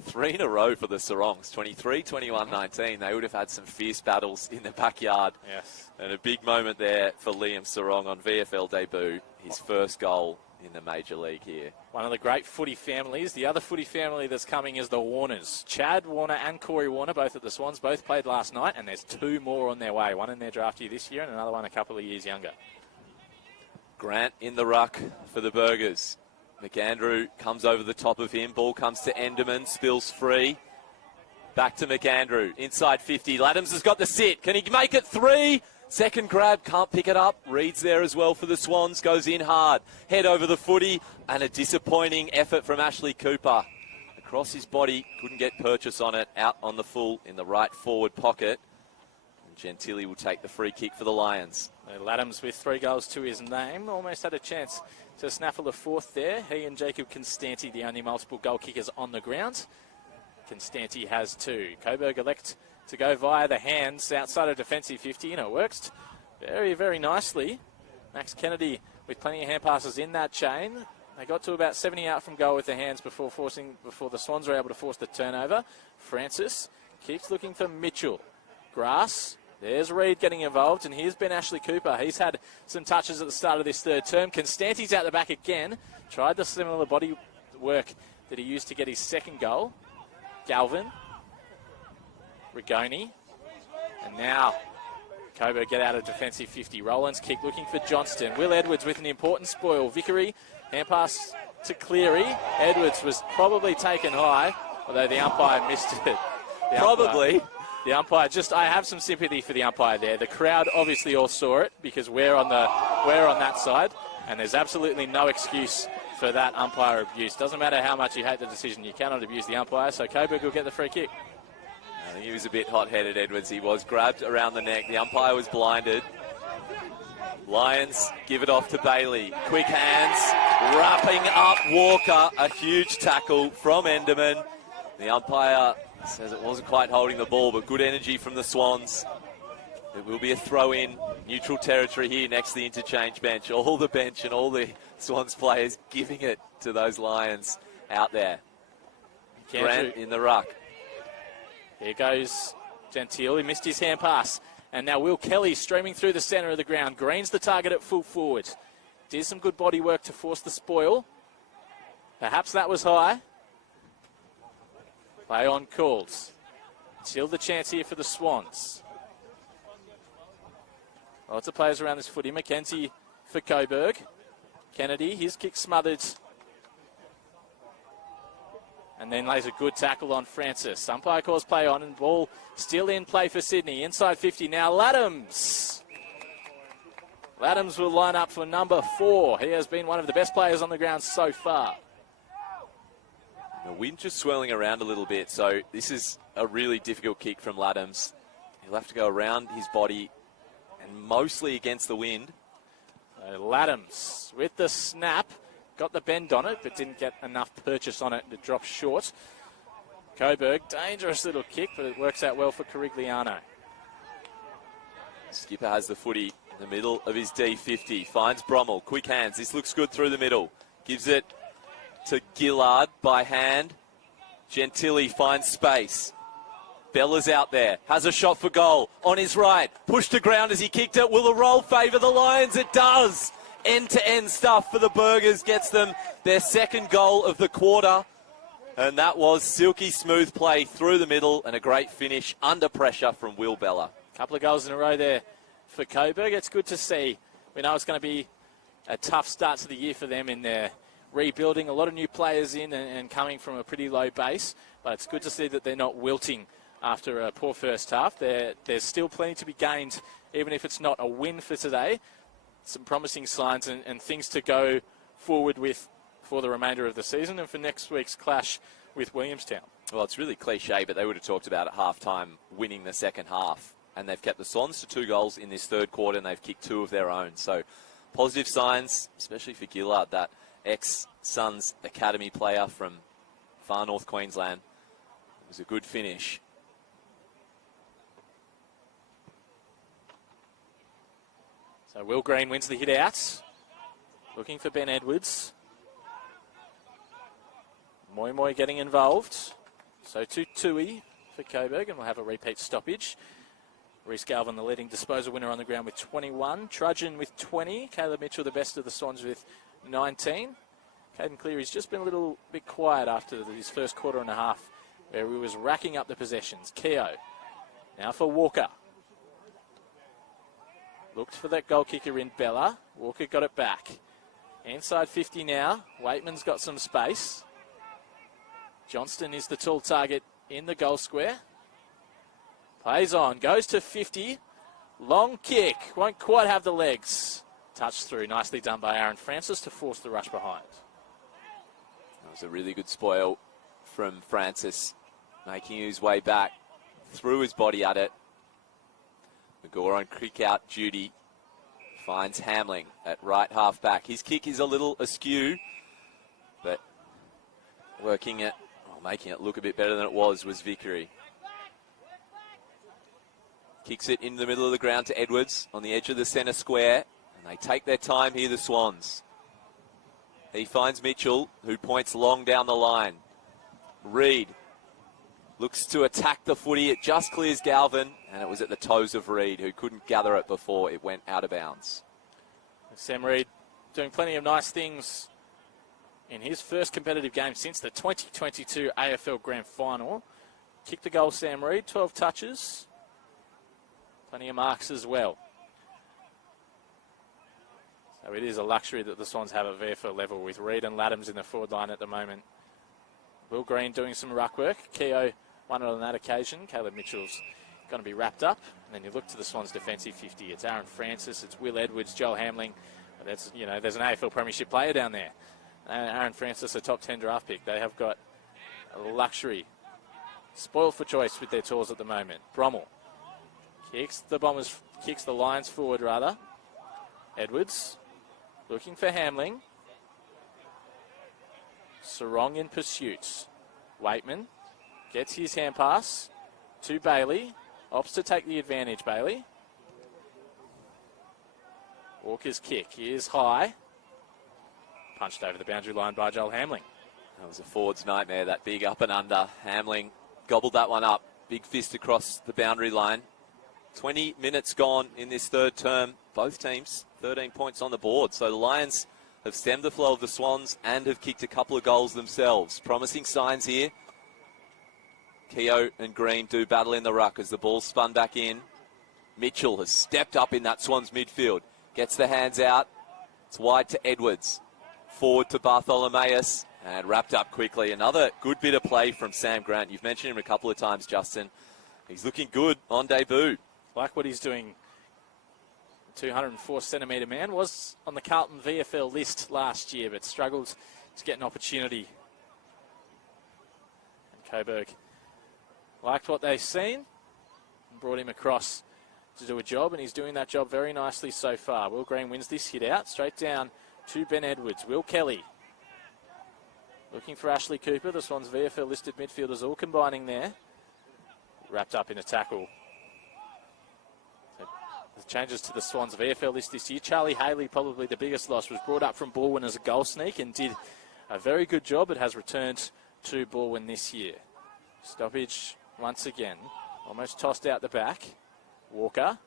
3 in a row for the Sarongs, 23, 21, 19. They would have had some fierce battles in the backyard. Yes. And a big moment there for Liam Sarong on VFL debut, his first goal in the Major League here. One of the great footy families. The other footy family that's coming is the Warners. Chad Warner and Corey Warner, both at the Swans, both played last night, and there's 2 more on their way. One in their draft year this year and another one a couple of years younger. Grant in the ruck for the Burgers. McAndrew comes over the top of him. Ball comes to Enderman, spills free. Back to McAndrew, inside 50. Laddams has got the sit. Can he make it 3? Second grab, can't pick it up. Reed's there as well for the Swans, goes in hard. Head over the footy, and a disappointing effort from Ashley Cooper. Across his body, couldn't get purchase on it. Out on the full in the right forward pocket. And Gentili will take the free kick for the Lions. Laddams with 3 goals to his name. Almost had a chance to snaffle the 4th there. He and Jacob Constanti, the only multiple goal kickers on the ground. Constanti has 2. Coburg elect to go via the hands outside of defensive 50, and it works very, very nicely. Max Kennedy with plenty of hand passes in that chain. They got to about 70 out from goal with the hands before the Swans were able to force the turnover. Francis keeps looking for Mitchell. Grass. There's Reed getting involved, and here's Ben Ashley Cooper. He's had some touches at the start of this third term. Constanti's out the back again. Tried the similar body work that he used to get his second goal. Galvin. Rigoni. And now Coburg get out of defensive 50. Rowland's kick looking for Johnston. Will Edwards with an important spoil. Vickery, hand pass to Cleary. Edwards was probably taken high, although the umpire missed it. The umpire I have some sympathy for the umpire there. The crowd obviously all saw it because we're on that side, and there's absolutely no excuse for that umpire abuse. Doesn't matter how much you hate the decision, you cannot abuse the umpire, so Coburg will get the free kick. I think he was a bit hot-headed, Edwards. He was grabbed around the neck. The umpire was blinded. Lions give it off to Bailey. Quick hands, wrapping up Walker. A huge tackle from Enderman. The umpire says it wasn't quite holding the ball, but good energy from the Swans. It will be a throw-in, neutral territory here next to the interchange bench. All the bench and all the Swans players giving it to those Lions out there. Grant in the ruck. Here goes Gentile. He missed his hand pass. And now Will Kelly streaming through the centre of the ground. Green's the target at full forward. Did some good body work to force the spoil. Perhaps that was high. Play on calls. Still the chance here for the Swans. Lots of players around this footy. Mackenzie for Coburg. Kennedy, his kick smothered And then lays a good tackle on Francis. Umpire calls play on, and ball still in play for Sydney. Inside 50 now, Laddams. Laddams will line up for number 4. He has been one of the best players on the ground so far. The wind just swirling around a little bit, so this is a really difficult kick from Laddams. He'll have to go around his body and mostly against the wind. So Laddams with the snap. Got the bend on it, but didn't get enough purchase on it to drop short. Coburg, dangerous little kick, but it works out well for Carigliano. Skipper has the footy in the middle of his D50. Finds Brommel. Quick hands. This looks good through the middle. Gives it to Gillard by hand. Gentili finds space. Bella's out there. Has a shot for goal. On his right. Pushed to ground as he kicked it. Will the roll favour the Lions? It does. End-to-end stuff for the Burgers. Gets them their second goal of the quarter. And that was silky smooth play through the middle and a great finish under pressure from Will Bella. Couple of goals in a row there for Coburg. It's good to see. We know it's going to be a tough start to the year for them in their rebuilding. A lot of new players in and coming from a pretty low base. But it's good to see that they're not wilting after a poor first half. There's still plenty to be gained, even if it's not a win for today. Some promising signs and things to go forward with for the remainder of the season and for next week's clash with Williamstown. Well, it's really cliche, but they would have talked about at halftime winning the second half. And they've kept the Swans to 2 goals in this third quarter, and they've kicked 2 of their own. So positive signs, especially for Gillard, that ex-Suns Academy player from far north Queensland. It was a good finish. So Will Green wins the hit out. Looking for Ben Edwards. Moy getting involved. So to Tui for Coburg, and we'll have a repeat stoppage. Reece Galvin, the leading disposal winner on the ground with 21. Trudgeon with 20. Caleb Mitchell, the best of the Swans, with 19. Caden Cleary's just been a little bit quiet after his first quarter and a half, where he was racking up the possessions. Keogh now for Walker. Looked for that goal kicker in Bella. Walker got it back. Inside 50 now. Waitman's got some space. Johnston is the tall target in the goal square. Plays on. Goes to 50. Long kick. Won't quite have the legs. Touched through. Nicely done by Aaron Francis to force the rush behind. That was a really good spoil from Francis, making his way back. Threw his body at it. Magore on kick out duty. Finds Hamling at right half back. His kick is a little askew, but making it look a bit better than it was Vickery. Kicks it in the middle of the ground to Edwards on the edge of the centre square. And they take their time here, the Swans. He finds Mitchell, who points long down the line. Reid looks to attack the footy. It just clears Galvin, and it was at the toes of Reid, who couldn't gather it before it went out of bounds. Sam Reid doing plenty of nice things in his first competitive game since the 2022 AFL Grand Final. Kicked the goal, Sam Reid, 12 touches. Plenty of marks as well. So it is a luxury that the Swans have at VFL level with Reid and Laddams in the forward line at the moment. Will Green doing some ruck work. Keogh won it on that occasion. Caleb Mitchell's going to be wrapped up. And then you look to the Swans' defensive 50. It's Aaron Francis, it's Will Edwards, Joel Hamling. There's an AFL Premiership player down there. Aaron Francis, a top 10 draft pick. They have got a luxury. Spoiled for choice with their tours at the moment. Brommel kicks the Lions forward rather. Edwards looking for Hamling. Sarong in pursuit. Waitman gets his hand pass to Bailey. Opts to take the advantage, Bailey. Walker's kick is high. Punched over the boundary line by Joel Hamling. That was a forward's nightmare, that big up and under. Hamling gobbled that one up. Big fist across the boundary line. 20 minutes gone in this third term. Both teams, 13 points on the board. So the Lions have stemmed the flow of the Swans and have kicked a couple of goals themselves. Promising signs here. Keogh and Green do battle in the ruck as the ball's spun back in. Mitchell has stepped up in that Swans midfield. Gets the hands out. It's wide to Edwards. Forward to Bartholomeus. And wrapped up quickly. Another good bit of play from Sam Grant. You've mentioned him a couple of times, Justin. He's looking good on debut. Like what he's doing. 204-centimetre man was on the Carlton VFL list last year, but struggled to get an opportunity. And Coburg liked what they've seen and brought him across to do a job, and he's doing that job very nicely so far. Will Green wins this hit out, straight down to Ben Edwards. Will Kelly looking for Ashley Cooper. The Swans VFL listed midfielders all combining there. Wrapped up in a tackle. So the changes to the Swans VFL list this year. Charlie Haley, probably the biggest loss, was brought up from Baldwin as a goal sneak and did a very good job. It has returned to Baldwin this year. Stoppage once again. Almost tossed out the back. Walker.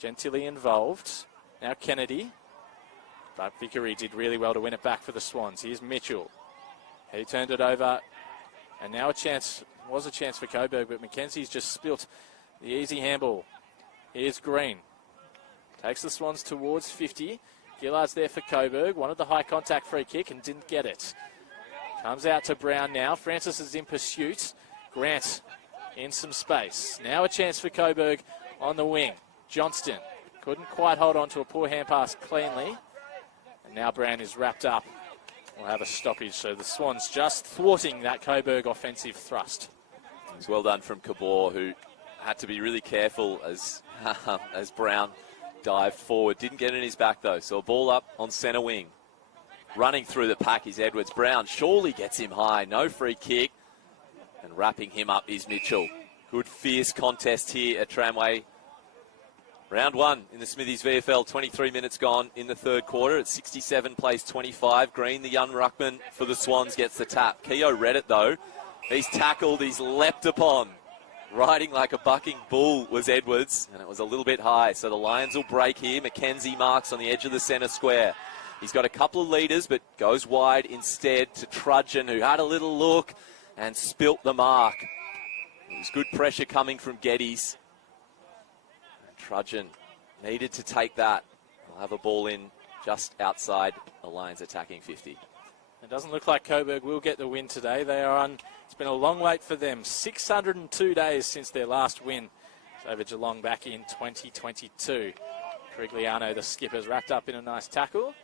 Gentili involved. Now Kennedy. But Vickery did really well to win it back for the Swans. Here's Mitchell. He turned it over. And now a chance for Coburg, but Mackenzie's just spilt the easy handball. Here's Green. Takes the Swans towards 50. Gillard's there for Coburg. Wanted the high contact free kick and didn't get it. Comes out to Brown now. Francis is in pursuit. Grant in some space. Now a chance for Coburg on the wing. Johnston couldn't quite hold on to a poor hand pass cleanly. And now Brown is wrapped up. We'll have a stoppage. So the Swans just thwarting that Coburg offensive thrust. It was well done from Cabor, who had to be really careful as Brown dived forward. Didn't get in his back, though. So a ball up on centre wing. Running through the pack is Edwards. Brown surely gets him high. No free kick. And wrapping him up is Mitchell. Good fierce contest here at Tramway. Round one in the Smithies VFL. 23 minutes gone in the third quarter. At 67 plays 25. Green, the young ruckman for the Swans, gets the tap. Keogh read it, though. He's tackled. He's leapt upon. Riding like a bucking bull was Edwards, and it was a little bit high. So the Lions will break here. Mackenzie marks on the edge of the centre square. He's got a couple of leaders, but goes wide instead to Trudgeon, who had a little look and spilt the mark. It was good pressure coming from Geddes. Trudgeon needed to take that. We'll have a ball in just outside the Lions attacking 50. It doesn't look like Coburg will get the win today. They are on. It's been a long wait for them. 602 days since their last win over Geelong back in 2022. Carigliano, the skipper's wrapped up in a nice tackle.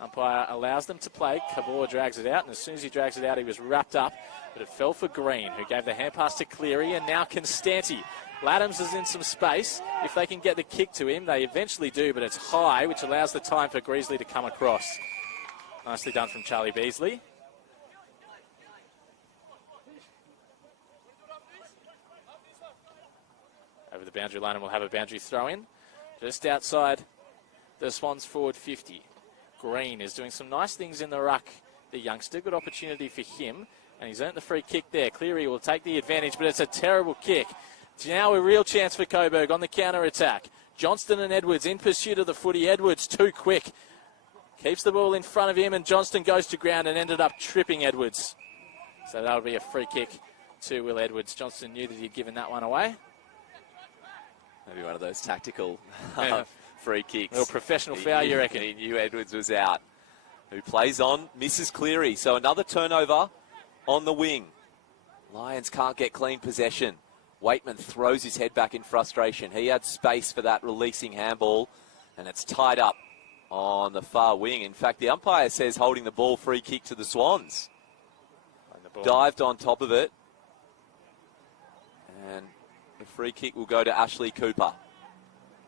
Umpire allows them to play. Cabor drags it out, and as soon as he drags it out, he was wrapped up. But it fell for Green, who gave the hand pass to Cleary, and now Constanti. Laddams is in some space. If they can get the kick to him, they eventually do, but it's high, which allows the time for Greasley to come across. Nicely done from Charlie Beasley. Over the boundary line, and we'll have a boundary throw-in. Just outside the Swans forward 50. Green is doing some nice things in the ruck, the youngster. Good opportunity for him, and he's earned the free kick there. Cleary will take the advantage, but it's a terrible kick. Now a real chance for Coburg on the counter-attack. Johnston and Edwards in pursuit of the footy. Edwards too quick. Keeps the ball in front of him, and Johnston goes to ground and ended up tripping Edwards. So that'll be a free kick to Will Edwards. Johnston knew that he'd given that one away. Maybe one of those tactical free kicks. A little professional foul, you reckon? He knew Edwards was out. Who plays on, misses Cleary. So another turnover on the wing. Lions can't get clean possession. Waitman throws his head back in frustration. He had space for that releasing handball, and it's tied up on the far wing. In fact, the umpire says holding the ball, free kick to the Swans. Dived on top of it. And the free kick will go to Ashley Cooper,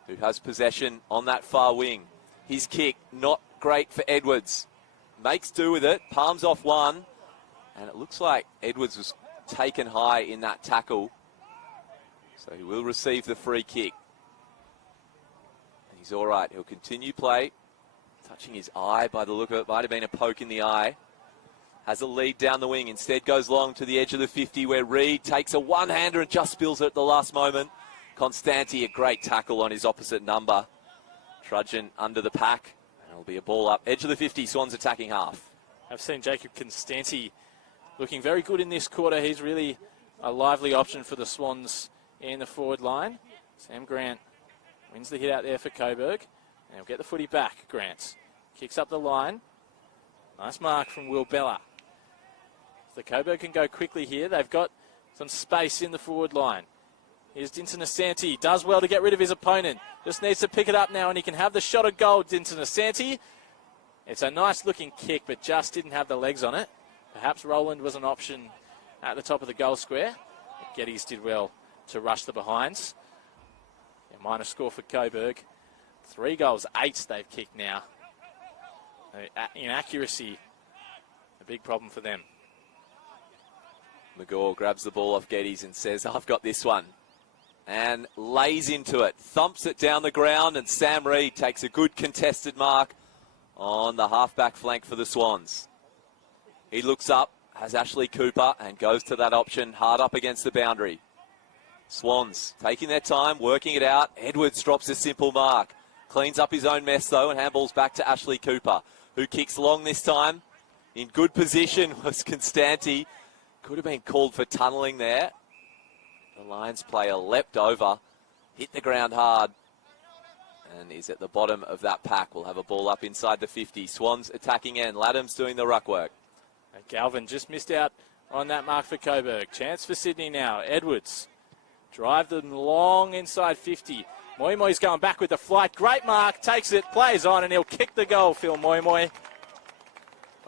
who has possession on that far wing. His kick, not great for Edwards. Makes do with it, palms off one, and it looks like Edwards was taken high in that tackle. So he will receive the free kick. And he's all right. He'll continue play. Touching his eye by the look of it. Might have been a poke in the eye. Has a lead down the wing. Instead goes long to the edge of the 50 where Reed takes a one-hander and just spills it at the last moment. Constanti, a great tackle on his opposite number. Trudgeon under the pack. And it'll be a ball up. Edge of the 50. Swans attacking half. I've seen Jacob Constanti looking very good in this quarter. He's really a lively option for the Swans in the forward line. Sam Grant wins the hit out there for Coburg. And he'll get the footy back, Grant. Kicks up the line. Nice mark from Will Bella. The Coburg can go quickly here. They've got some space in the forward line. Here's Dinton Asante. Does well to get rid of his opponent. Just needs to pick it up now and he can have the shot of goal. Dinton Asante. It's a nice looking kick but just didn't have the legs on it. Perhaps Roland was an option at the top of the goal square. But Geddes did well to rush the behinds. A minor score for Coburg. 3 goals, 8 they've kicked now. Inaccuracy, a big problem for them. McGaw grabs the ball off Geddes and says, I've got this one. And lays into it, thumps it down the ground, and Sam Reid takes a good contested mark on the halfback flank for the Swans. He looks up, has Ashley Cooper, and goes to that option hard up against the boundary. Swans taking their time, working it out. Edwards drops a simple mark. Cleans up his own mess, though, and handballs back to Ashley Cooper, who kicks long this time. In good position was Constanti. Could have been called for tunnelling there. The Lions player leapt over, hit the ground hard, and is at the bottom of that pack. We'll have a ball up inside the 50. Swans attacking end. Laddams doing the ruck work. And Galvin just missed out on that mark for Coburg. Chance for Sydney now. Edwards drive them long inside 50. Moi Moi's going back with the flight. Great mark. Takes it, plays on, and he'll kick the goal, Phil Moi Moi.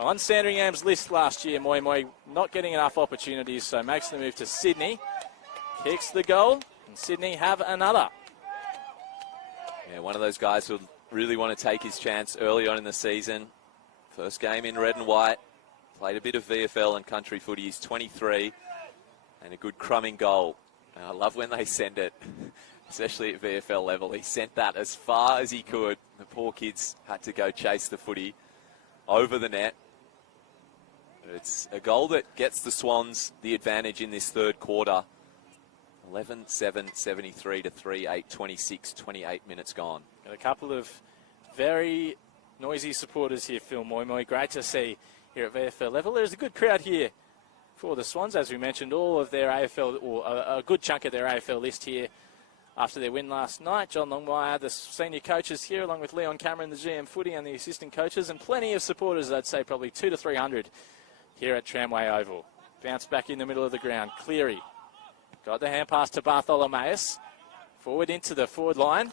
On Sandringham's list last year, Moi Moi not getting enough opportunities, so makes the move to Sydney. Kicks the goal, and Sydney have another. Yeah, one of those guys who really want to take his chance early on in the season. First game in red and white. Played a bit of VFL and country footy. He's 23, and a good crumbing goal. And I love when they send it, especially at VFL level. He sent that as far as he could. The poor kids had to go chase the footy over the net. It's a goal that gets the Swans the advantage in this third quarter. 11-7, 73 to 3-8, 26, 28 minutes gone. Got a couple of very noisy supporters here, Phil Moi Moi. Great to see here at VFL level. There's a good crowd here for the Swans. As we mentioned, all of their AFL, or a good chunk of their AFL list here after their win last night. John Longmire, the senior coaches here, along with Leon Cameron, the GM footy, and the assistant coaches, and plenty of supporters, I'd say probably 200 to 300 here at Tramway Oval. Bounce back in the middle of the ground. Cleary got the hand pass to Bartholomaeus. Forward into the forward line.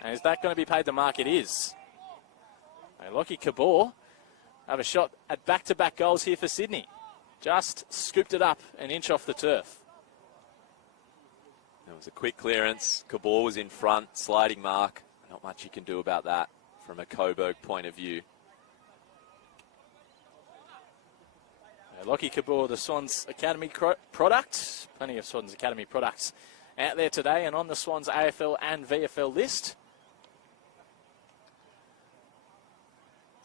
And is that going to be paid the mark? It is. Lockie Cabor have a shot at back-to-back goals here for Sydney. Just scooped it up an inch off the turf. It was a quick clearance. Cabor was in front, sliding mark. Not much you can do about that from a Coburg point of view. Lockie Cabor, the Swans Academy product. Plenty of Swans Academy products out there today and on the Swans AFL and VFL list.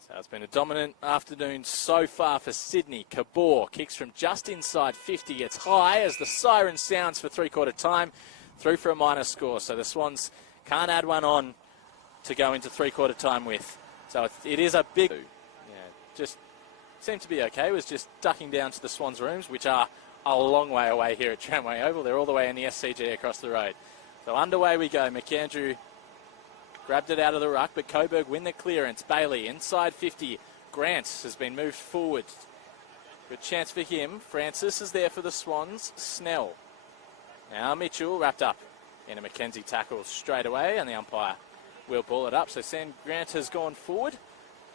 So it's been a dominant afternoon so far for Sydney. Cabor kicks from just inside 50. It's high as the siren sounds for three-quarter time. Through for a minor score. So the Swans can't add one on to go into three-quarter time with. So it is a big... just seemed to be okay. It was just ducking down to the Swans rooms, which are a long way away here at Tramway Oval. They're all the way in the SCG across the road. So underway we go. McAndrew grabbed it out of the ruck, but Coburg win the clearance. Bailey inside 50. Grant has been moved forward. Good chance for him. Francis is there for the Swans. Snell. Now Mitchell wrapped up in a Mackenzie tackle straight away, and the umpire will ball it up. So Sam Grant has gone forward,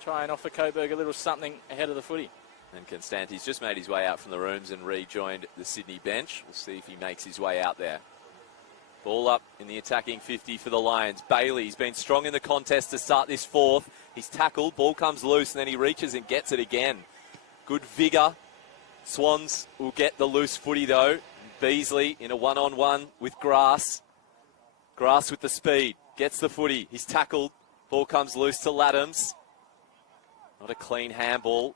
try and offer Coburg a little something ahead of the footy. And Constanti's just made his way out from the rooms and rejoined the Sydney bench. We'll see if he makes his way out there. Ball up in the attacking 50 for the Lions. Bailey's been strong in the contest to start this fourth. He's tackled, ball comes loose, and then he reaches and gets it again. Good vigour. Swans will get the loose footy though. Beasley in a one-on-one with Grass. Grass with the speed, gets the footy. He's tackled, ball comes loose to Laddams. Not a clean handball.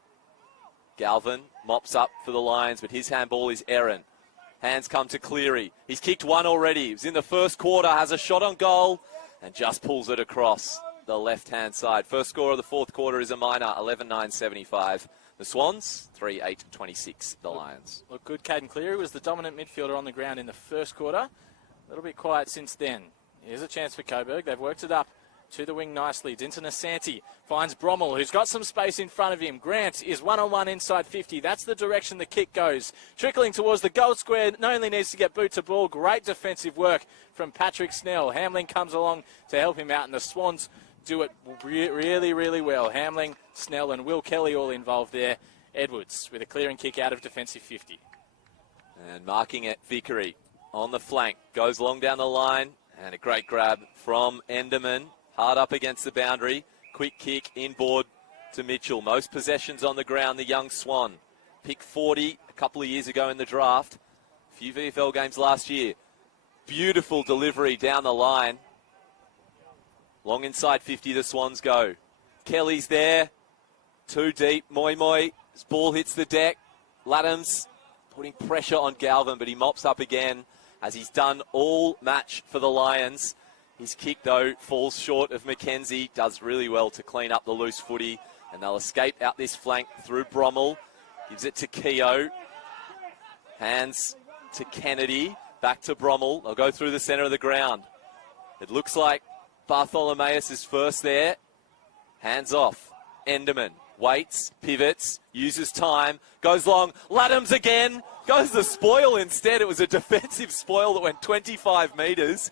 Galvin mops up for the Lions, but his handball is Aaron. Hands come to Cleary. He's kicked one already. He was in the first quarter, has a shot on goal, and just pulls it across the left-hand side. First score of the fourth quarter is a minor, 11-9-75. The Swans, 3-8-26, the Lions. Look good. Caden Cleary was the dominant midfielder on the ground in the first quarter. A little bit quiet since then. Here's a chance for Coburg. They've worked it up To the wing nicely. Dinton Asante finds Brommel, who's got some space in front of him. Grant is one-on-one inside 50. That's the direction the kick goes. Trickling towards the goal square. Only needs to get boot to ball. Great defensive work from Patrick Snell. Hamling comes along to help him out, and the Swans do it really, really well. Hamling, Snell, and Will Kelly all involved there. Edwards with a clearing kick out of defensive 50. And marking it, Vickery on the flank. Goes long down the line. And a great grab from Enderman. Hard up against the boundary. Quick kick inboard to Mitchell. Most possessions on the ground, the young Swan. Pick 40 a couple of years ago in the draft. A few VFL games last year. Beautiful delivery down the line. Long inside 50, the Swans go. Kelly's there. Too deep. Moi. His ball hits the deck. Laddams putting pressure on Galvin, but he mops up again, as he's done all match for the Lions. His kick, though, falls short of McKenzie. Does really well to clean up the loose footy. And they'll escape out this flank through Brommel. Gives it to Keogh. Hands to Kennedy. Back to Brommel. They'll go through the centre of the ground. It looks like Bartholomeus is first there. Hands off. Enderman waits, pivots, uses time, goes long. Laddams again. Goes the spoil instead. It was a defensive spoil that went 25 metres.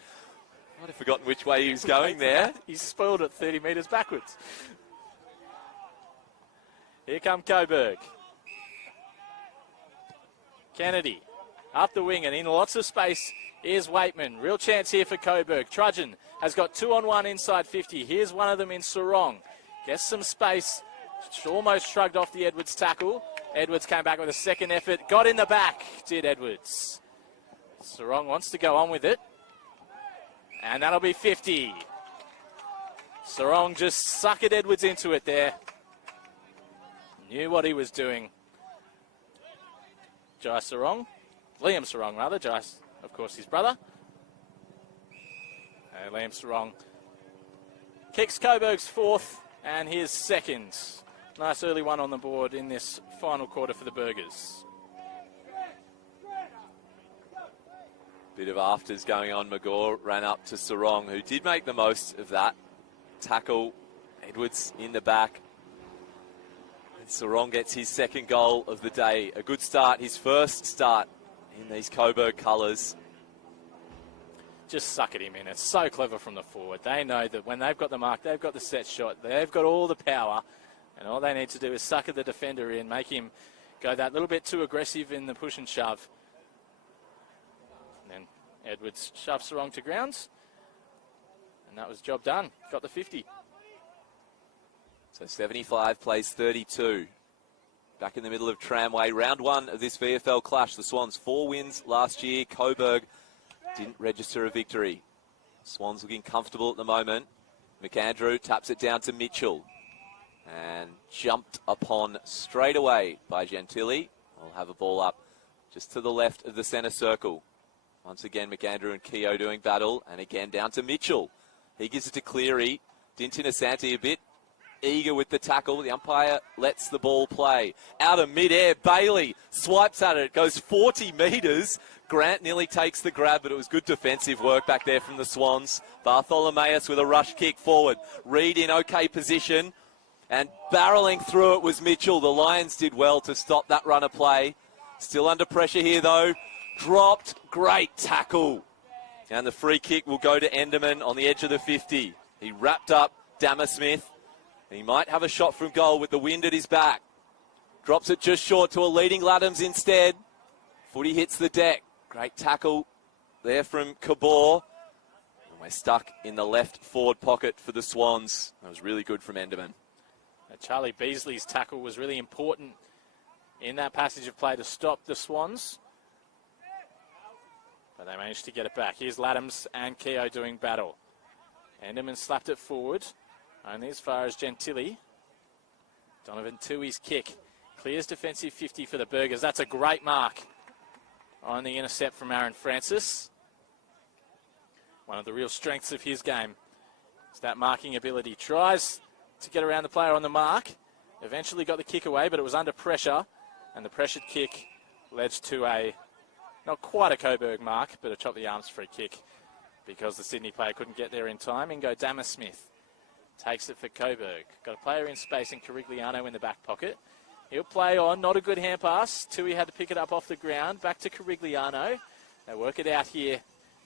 I'd have forgotten which way he was going there. He spoiled it 30 metres backwards. Here come Coburg. Kennedy up the wing and in lots of space is Waitman. Real chance here for Coburg. Trudgeon has got 2-on-1 inside 50. Here's one of them in Sarong. Gets some space. Almost shrugged off the Edwards tackle. Edwards came back with a second effort. Got in the back, did Edwards. Sarong wants to go on with it. And that'll be 50. Sarong just suckered Edwards into it there. Knew what he was doing. Jai Sarong. Liam Sarong, rather. Jai, of course, his brother. And Liam Sarong kicks Coburg's fourth and his second. Nice early one on the board in this final quarter for the Burgers. Bit of afters going on. Magor ran up to Sarong, who did make the most of that tackle. Edwards in the back. And Sarong gets his second goal of the day. A good start, his first start in these Coburg colours. Just suck it him in. It's so clever from the forward. They know that when they've got the mark, they've got the set shot, they've got all the power, and all they need to do is sucker the defender in, make him go that little bit too aggressive in the push and shove. And then Edwards shoves Sarong to grounds, and that was job done. Got the 50. So 75 plays 32. Back in the middle of Tramway. Round one of this VFL clash. The Swans 4 wins last year. Coburg didn't register a victory. Swans looking comfortable at the moment. McAndrew taps it down to Mitchell. And jumped upon straight away by Gentili. We'll have a ball up just to the left of the centre circle. Once again, McAndrew and Keogh doing battle. And again down to Mitchell. He gives it to Cleary. Dinton Asante a bit eager with the tackle. The umpire lets the ball play. Out of midair, Bailey swipes at it. It goes 40 metres. Grant nearly takes the grab, but it was good defensive work back there from the Swans. Bartholomeus with a rush kick forward. Reed in okay position. And barrelling through it was Mitchell. The Lions did well to stop that run of play. Still under pressure here, though. Dropped. Great tackle. And the free kick will go to Enderman on the edge of the 50. He wrapped up Dammersmith. He might have a shot from goal with the wind at his back. Drops it just short to a leading Laddams instead. Footy hits the deck. Great tackle there from Coburg. And we're stuck in the left forward pocket for the Swans. That was really good from Enderman. Charlie Beasley's tackle was really important in that passage of play to stop the Swans. But they managed to get it back. Here's Laddams and Keogh doing battle. Enderman slapped it forward. Only as far as Gentili. Donovan Tui's kick. Clears defensive 50 for the Burgers. That's a great mark on the intercept from Aaron Francis. One of the real strengths of his game is that marking ability. Tries to get around the player on the mark. Eventually got the kick away, but it was under pressure. And the pressured kick led to a, not quite a Coburg mark, but a chop the arms free kick because the Sydney player couldn't get there in time. Ingo Dammersmith Takes it for Coburg. Got a player in space in Carigliano in the back pocket. He'll play on. Not a good hand pass. Tui had to pick it up off the ground. Back to Carigliano. They work it out here.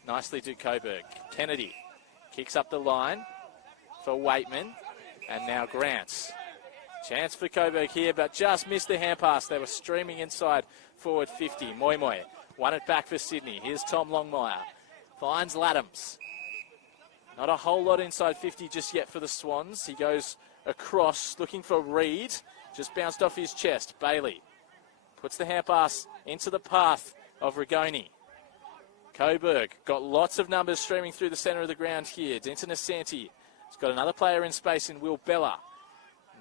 Nicely to Coburg. Kennedy kicks up the line for Waitman. And now Grants. Chance for Coburg here, but just missed the hand pass. They were streaming inside forward 50. Moi won it back for Sydney. Here's Tom Longmire. Finds Laddams. Not a whole lot inside 50 just yet for the Swans. He goes across looking for Reed. Just bounced off his chest. Bailey puts the hand pass into the path of Rigoni. Coburg got lots of numbers streaming through the centre of the ground here. Denton Asante has got another player in space in Will Bella.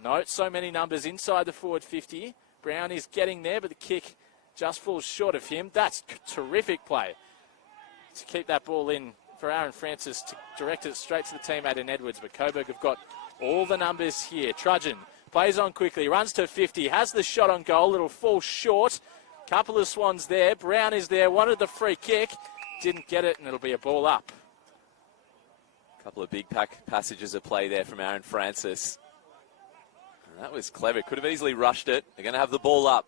Note so many numbers inside the forward 50. Brown is getting there, but the kick just falls short of him. That's terrific play to keep that ball in for Aaron Francis to direct it straight to the teammate in Edwards. But Coburg have got all the numbers here. Trudgeon plays on quickly, runs to 50, has the shot on goal. It'll fall short. Couple of Swans there. Brown is there, wanted the free kick. Didn't get it, and it'll be a ball up. Couple of big passages of play there from Aaron Francis. And that was clever. Could have easily rushed it. They're going to have the ball up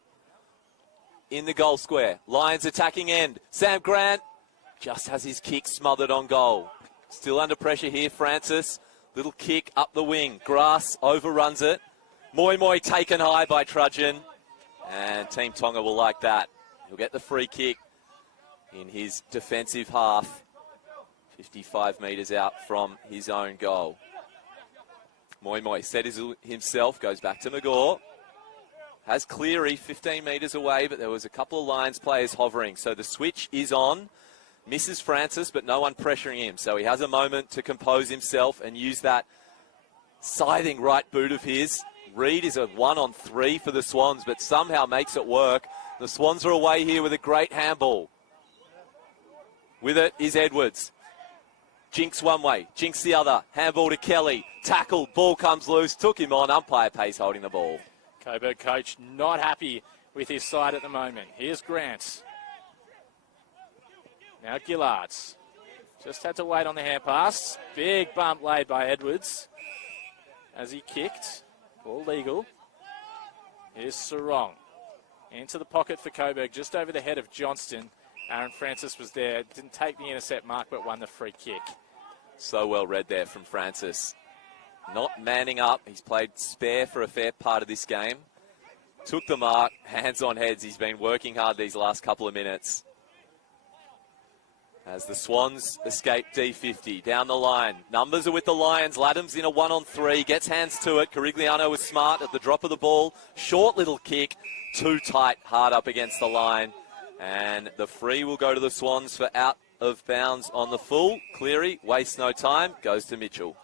in the goal square. Lions attacking end. Sam Grant just has his kick smothered on goal. Still under pressure here, Francis. Little kick up the wing. Grass overruns it. Moi taken high by Trudgeon. And Team Tonga will like that. He'll get the free kick in his defensive half. 55 metres out from his own goal. Moi set himself, goes back to McGaw. Has Cleary 15 metres away, but there was a couple of Lions players hovering. So the switch is on. Misses Francis, but no one pressuring him. So he has a moment to compose himself and use that scything right boot of his. Reed is a 1-on-3 for the Swans, but somehow makes it work. The Swans are away here with a great handball. With it is Edwards. Jinx one way, Jinx the other. Handball to Kelly. Tackle, ball comes loose. Took him on. Umpire Pace holding the ball. Coburg coach not happy with his side at the moment. Here's Grant. Now Gillards. Just had to wait on the hand pass. Big bump laid by Edwards as he kicked. All legal. Here's Sarong. Into the pocket for Coburg, just over the head of Johnston. Aaron Francis was there. Didn't take the intercept mark, but won the free kick. So well read there from Francis. Not manning up. He's played spare for a fair part of this game. Took the mark. Hands on heads. He's been working hard these last couple of minutes. As the Swans escape D50 down the line. Numbers are with the Lions. Laddams in a 1-on-3. Gets hands to it. Carigliano was smart at the drop of the ball. Short little kick. Too tight. Hard up against the line. And the free will go to the Swans for out of bounds on the full. Cleary wastes no time. Goes to Mitchell.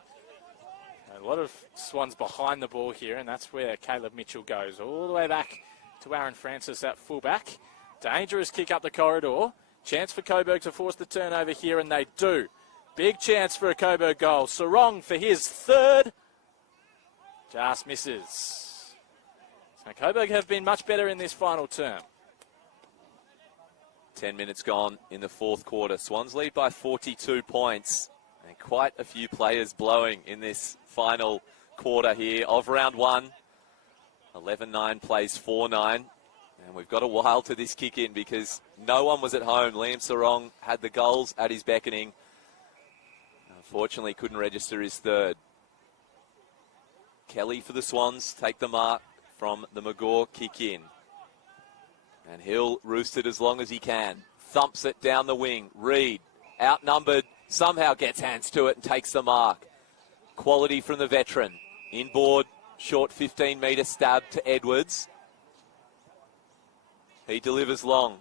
A lot of Swans behind the ball here, and that's where Caleb Mitchell goes. All the way back to Aaron Francis at fullback. Dangerous kick up the corridor. Chance for Coburg to force the turnover here, and they do. Big chance for a Coburg goal. Sarong for his third. Just misses. So Coburg have been much better in this final term. 10 minutes gone in the fourth quarter. Swans lead by 42 points. And quite a few players blowing in this final quarter here of round one. 11-9 plays 4-9. And we've got a while to this kick in because no one was at home. Liam Sarong had the goals at his beckoning. Unfortunately, couldn't register his third. Kelly for the Swans take the mark from the McGaw kick in. And he'll roost it as long as he can. Thumps it down the wing. Reed, outnumbered, somehow gets hands to it and takes the mark. Quality from the veteran. Inboard, short 15-metre stab to Edwards. He delivers long.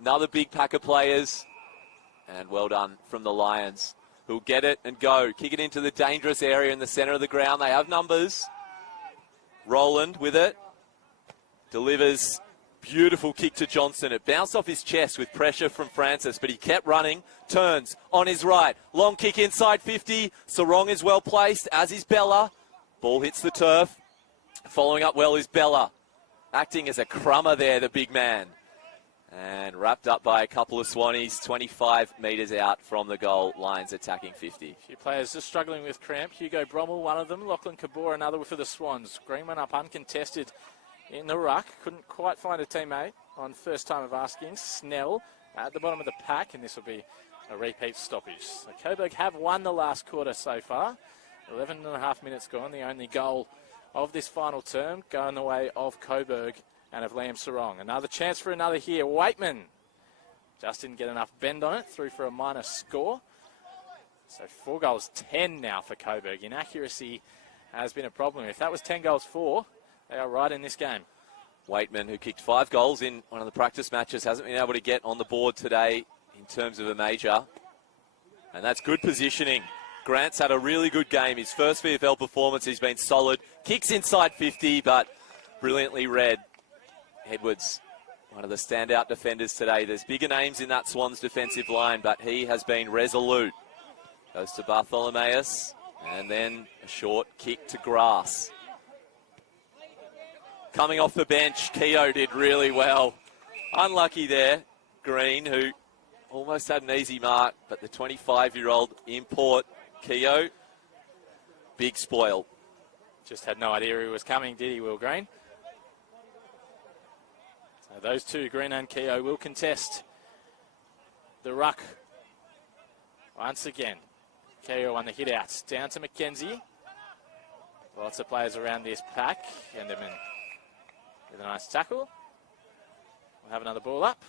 Another big pack of players. And well done from the Lions, who'll get it and go. Kick it into the dangerous area in the centre of the ground. They have numbers. Roland with it. Delivers. Beautiful kick to Johnson. It bounced off his chest with pressure from Francis, but he kept running. Turns on his right. Long kick inside 50. Sarong is well placed, as is Bella. Ball hits the turf. Following up well is Bella. Acting as a crummer there, the big man. And wrapped up by a couple of Swannies, 25 metres out from the goal. Lions attacking 50. A few players just struggling with cramp. Hugo Brommel, one of them. Lachlan Kabor, another for the Swans. Green went up uncontested in the ruck. Couldn't quite find a teammate on first time of asking. Snell at the bottom of the pack, and this will be a repeat stoppage. So Coburg have won the last quarter so far. 11 and a half minutes gone. The only goal of this final term going the way of Coburg and of Liam Sarong. Another chance for another here. Waitman just didn't get enough bend on it. Through for a minor score. So 4 goals, 10 now for Coburg. Inaccuracy has been a problem. If that was 10 goals 4, they are right in this game. Waitman, who kicked 5 goals in one of the practice matches, hasn't been able to get on the board today in terms of a major. And that's good positioning. Grant's had a really good game. His first VFL performance, he's been solid. Kicks inside 50, but brilliantly read. Edwards, one of the standout defenders today. There's bigger names in that Swans defensive line, but he has been resolute. Goes to Bartholomeus, and then a short kick to grass. Coming off the bench, Keogh did really well. Unlucky there, Green, who almost had an easy mark, but the 25-year-old import, Keogh, big spoil. Just had no idea he was coming, did he, Will Green? So those two, Green and Keogh, will contest the ruck once again. Keogh on the hit-outs. Down to McKenzie. Lots of players around this pack. Enderman with a nice tackle. We'll have another ball up.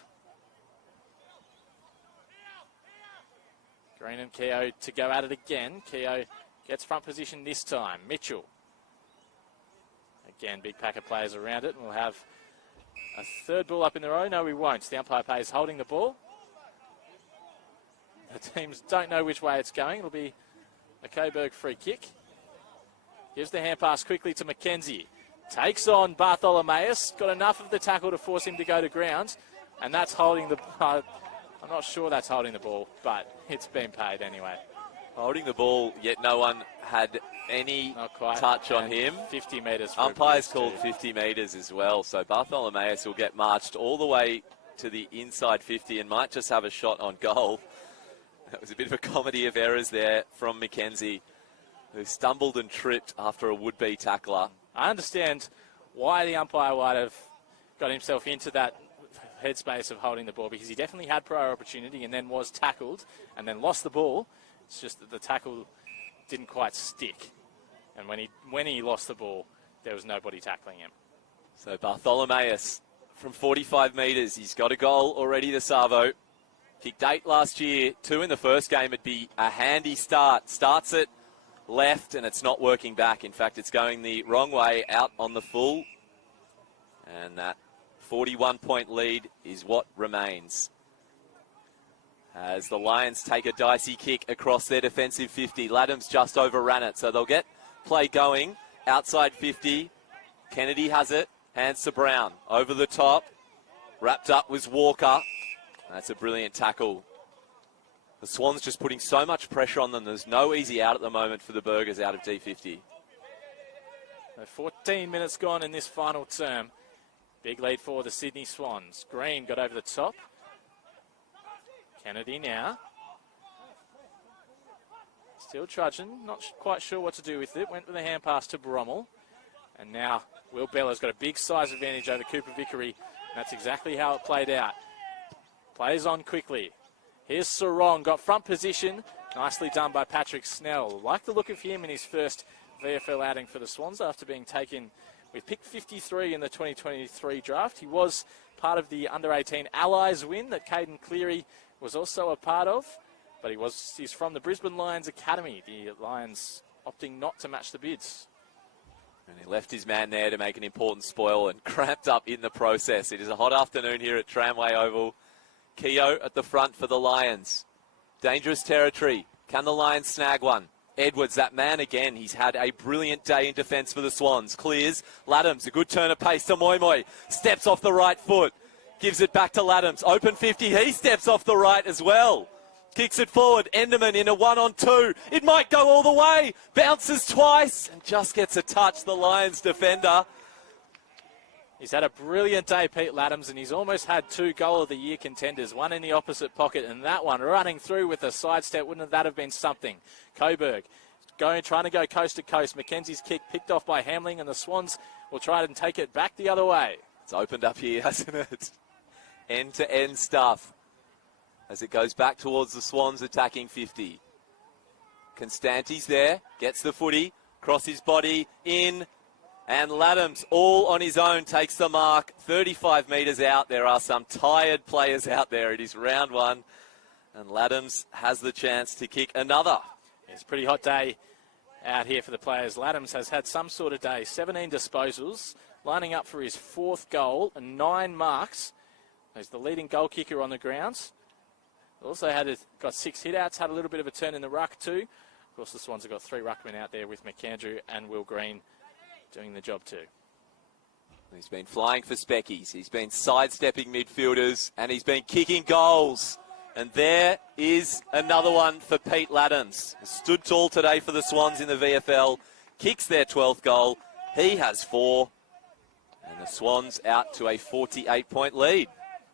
Green and Keogh to go at it again. Keogh gets front position this time. Mitchell. Again, big pack of players around it. And we'll have a third ball up in the row. No, we won't. The umpire pays holding the ball. The teams don't know which way it's going. It'll be a Coburg free kick. Gives the hand pass quickly to McKenzie. Takes on Bartholomeus. Got enough of the tackle to force him to go to ground. And that's holding the... I'm not sure that's holding the ball, but it's been paid anyway. Holding the ball, yet no one had any touch on him. 50 metres. Umpires called 50 metres as well. So Bartholomeus will get marched all the way to the inside 50 and might just have a shot on goal. That was a bit of a comedy of errors there from McKenzie, who stumbled and tripped after a would-be tackler. I understand why the umpire might have got himself into that headspace of holding the ball, because he definitely had prior opportunity and then was tackled and then lost the ball. It's just that the tackle didn't quite stick. And when he lost the ball, there was nobody tackling him. So Bartholomeus from 45 metres. He's got a goal already, the Savo. Kicked 8 last year, 2 in the first game. It'd be a handy start. Starts it left, and it's not working back. In fact, it's going the wrong way, out on the full. And that 41-point lead is what remains. As the Lions take a dicey kick across their defensive 50. Laddams just overran it, so they'll get play going. Outside 50. Kennedy has it. Hands to Brown. Over the top. Wrapped up was Walker. That's a brilliant tackle. The Swans just putting so much pressure on them. There's no easy out at the moment for the Burgers out of D50. 14 minutes gone in this final term. Big lead for the Sydney Swans. Green got over the top. Kennedy now. Still trudging. Not quite sure what to do with it. Went with a hand pass to Brommel. And now Will Bella's got a big size advantage over Cooper Vickery. That's exactly how it played out. Plays on quickly. Here's Sarong, got front position. Nicely done by Patrick Snell. Like the look of him in his first VFL outing for the Swans after being taken with pick 53 in the 2023 draft. He was part of the under-18 Allies win that Caden Cleary was also a part of. But he's from the Brisbane Lions Academy. The Lions opting not to match the bids. And he left his man there to make an important spoil and cramped up in the process. It is a hot afternoon here at Tramway Oval. Keogh at the front for the Lions. Dangerous territory. Can the Lions snag one? Edwards, that man again. He's had a brilliant day in defence for the Swans. Clears. Laddams, a good turn of pace to Moy. Steps off the right foot. Gives it back to Laddams. Open 50. He steps off the right as well. Kicks it forward. Enderman in a 1-on-2. It might go all the way. Bounces twice and just gets a touch. The Lions defender. He's had a brilliant day, Pete Laddams, and he's almost had 2 goal of the year contenders, one in the opposite pocket and that one running through with a sidestep. Wouldn't that have been something? Coburg trying to go coast to coast. Mackenzie's kick picked off by Hamling, and the Swans will try and take it back the other way. It's opened up here, hasn't it? End-to-end stuff as it goes back towards the Swans attacking 50. Constanti's there, gets the footy, cross his body, in, and Laddams all on his own takes the mark, 35 metres out. There are some tired players out there. It is round 1, and Laddams has the chance to kick another. It's a pretty hot day out here for the players. Laddams has had some sort of day, 17 disposals, lining up for his 4th goal and 9 marks. He's the leading goal kicker on the grounds. Also got 6 hit-outs, had a little bit of a turn in the ruck too. Of course, the Swans have got 3 ruckmen out there with McAndrew and Will Green doing the job too. He's been flying for speckies. He's been sidestepping midfielders, and he's been kicking goals. And there is another one for Pete Laddams. Stood tall today for the Swans in the VFL. Kicks their 12th goal. He has 4. And the Swans out to a 48-point lead.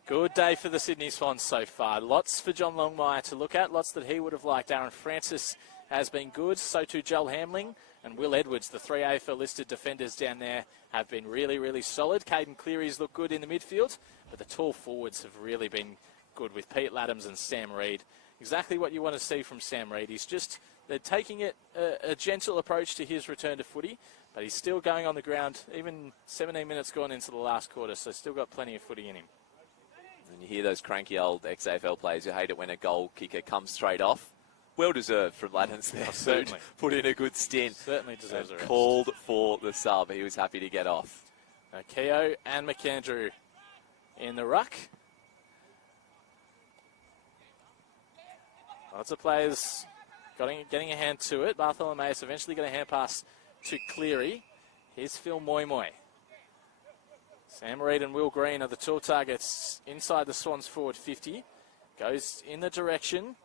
Good day for the Sydney Swans so far. Lots for John Longmire to look at. Lots that he would have liked. Aaron Francis has been good. So too Joel Hamling and Will Edwards. The 3 AFL listed defenders down there have been really, really solid. Caden Cleary's looked good in the midfield. But the tall forwards have really been good with Pete Laddams and Sam Reid. Exactly what you want to see from Sam Reid. They're taking it a gentle approach to his return to footy. But he's still going on the ground. Even 17 minutes gone into the last quarter. So still got plenty of footy in him. And you hear those cranky old ex-AFL players who hate it when a goal kicker comes straight off. Well deserved from Laddams there. Certainly. Put in a good stint. Certainly deserves a rest. Called for the sub. He was happy to get off. Keogh and McAndrew in the ruck. Lots of players getting a hand to it. Bartholomeus eventually got a hand pass to Cleary. Here's Phil Moy. Sam Reid and Will Green are the 2 targets inside the Swans forward 50. Goes in the direction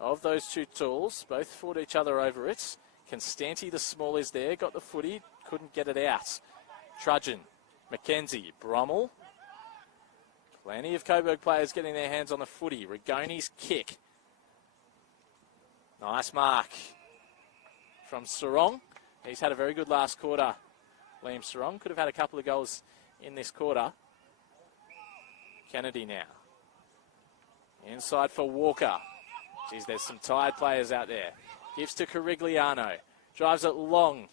of those 2 tools. Both fought each other over it. Constanti, the small, is there. Got the footy. Couldn't get it out. Trudgeon. Mackenzie. Brommel. Plenty of Coburg players getting their hands on the footy. Rigoni's kick. Nice mark from Sarong. He's had a very good last quarter. Liam Sarong could have had a couple of goals in this quarter. Kennedy now. Inside for Walker. Geez, there's some tired players out there. Gives to Carigliano. Drives it long.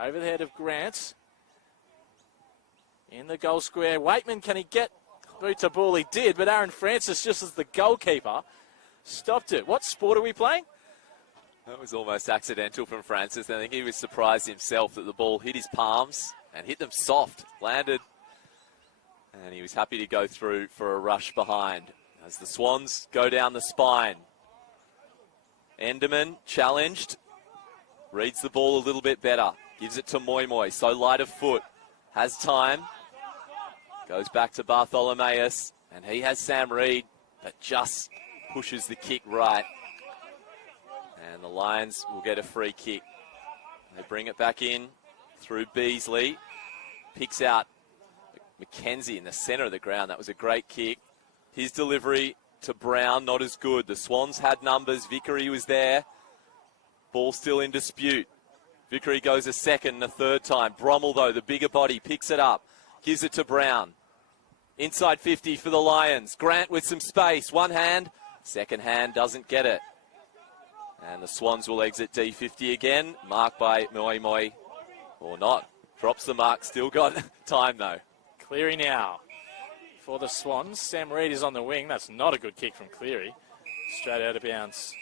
Over the head of Grant. In the goal square. Waitman, can he get boot to ball? He did, but Aaron Francis, just as the goalkeeper, stopped it. What sport are we playing? That was almost accidental from Francis. I think he was surprised himself that the ball hit his palms and hit them soft. Landed. And he was happy to go through for a rush behind. As the Swans go down the spine. Enderman challenged. Reads the ball a little bit better. Gives it to Moy. So light of foot. Has time. Goes back to Bartholomeus. And he has Sam Reid. But just pushes the kick right. And the Lions will get a free kick. They bring it back in through Beasley. Picks out Mackenzie in the centre of the ground. That was a great kick. His delivery to Brown, not as good. The Swans had numbers. Vickery was there. Ball still in dispute. Vickery goes a second and a third time. Brommel, though, the bigger body, picks it up. Gives it to Brown. Inside 50 for the Lions. Grant with some space. One hand. Second hand doesn't get it. And the Swans will exit D50 again. Marked by Moy. Or not. Drops the mark. Still got time, though. Cleary now for the Swans. Sam Reid is on the wing. That's not a good kick from Cleary. Straight out of bounds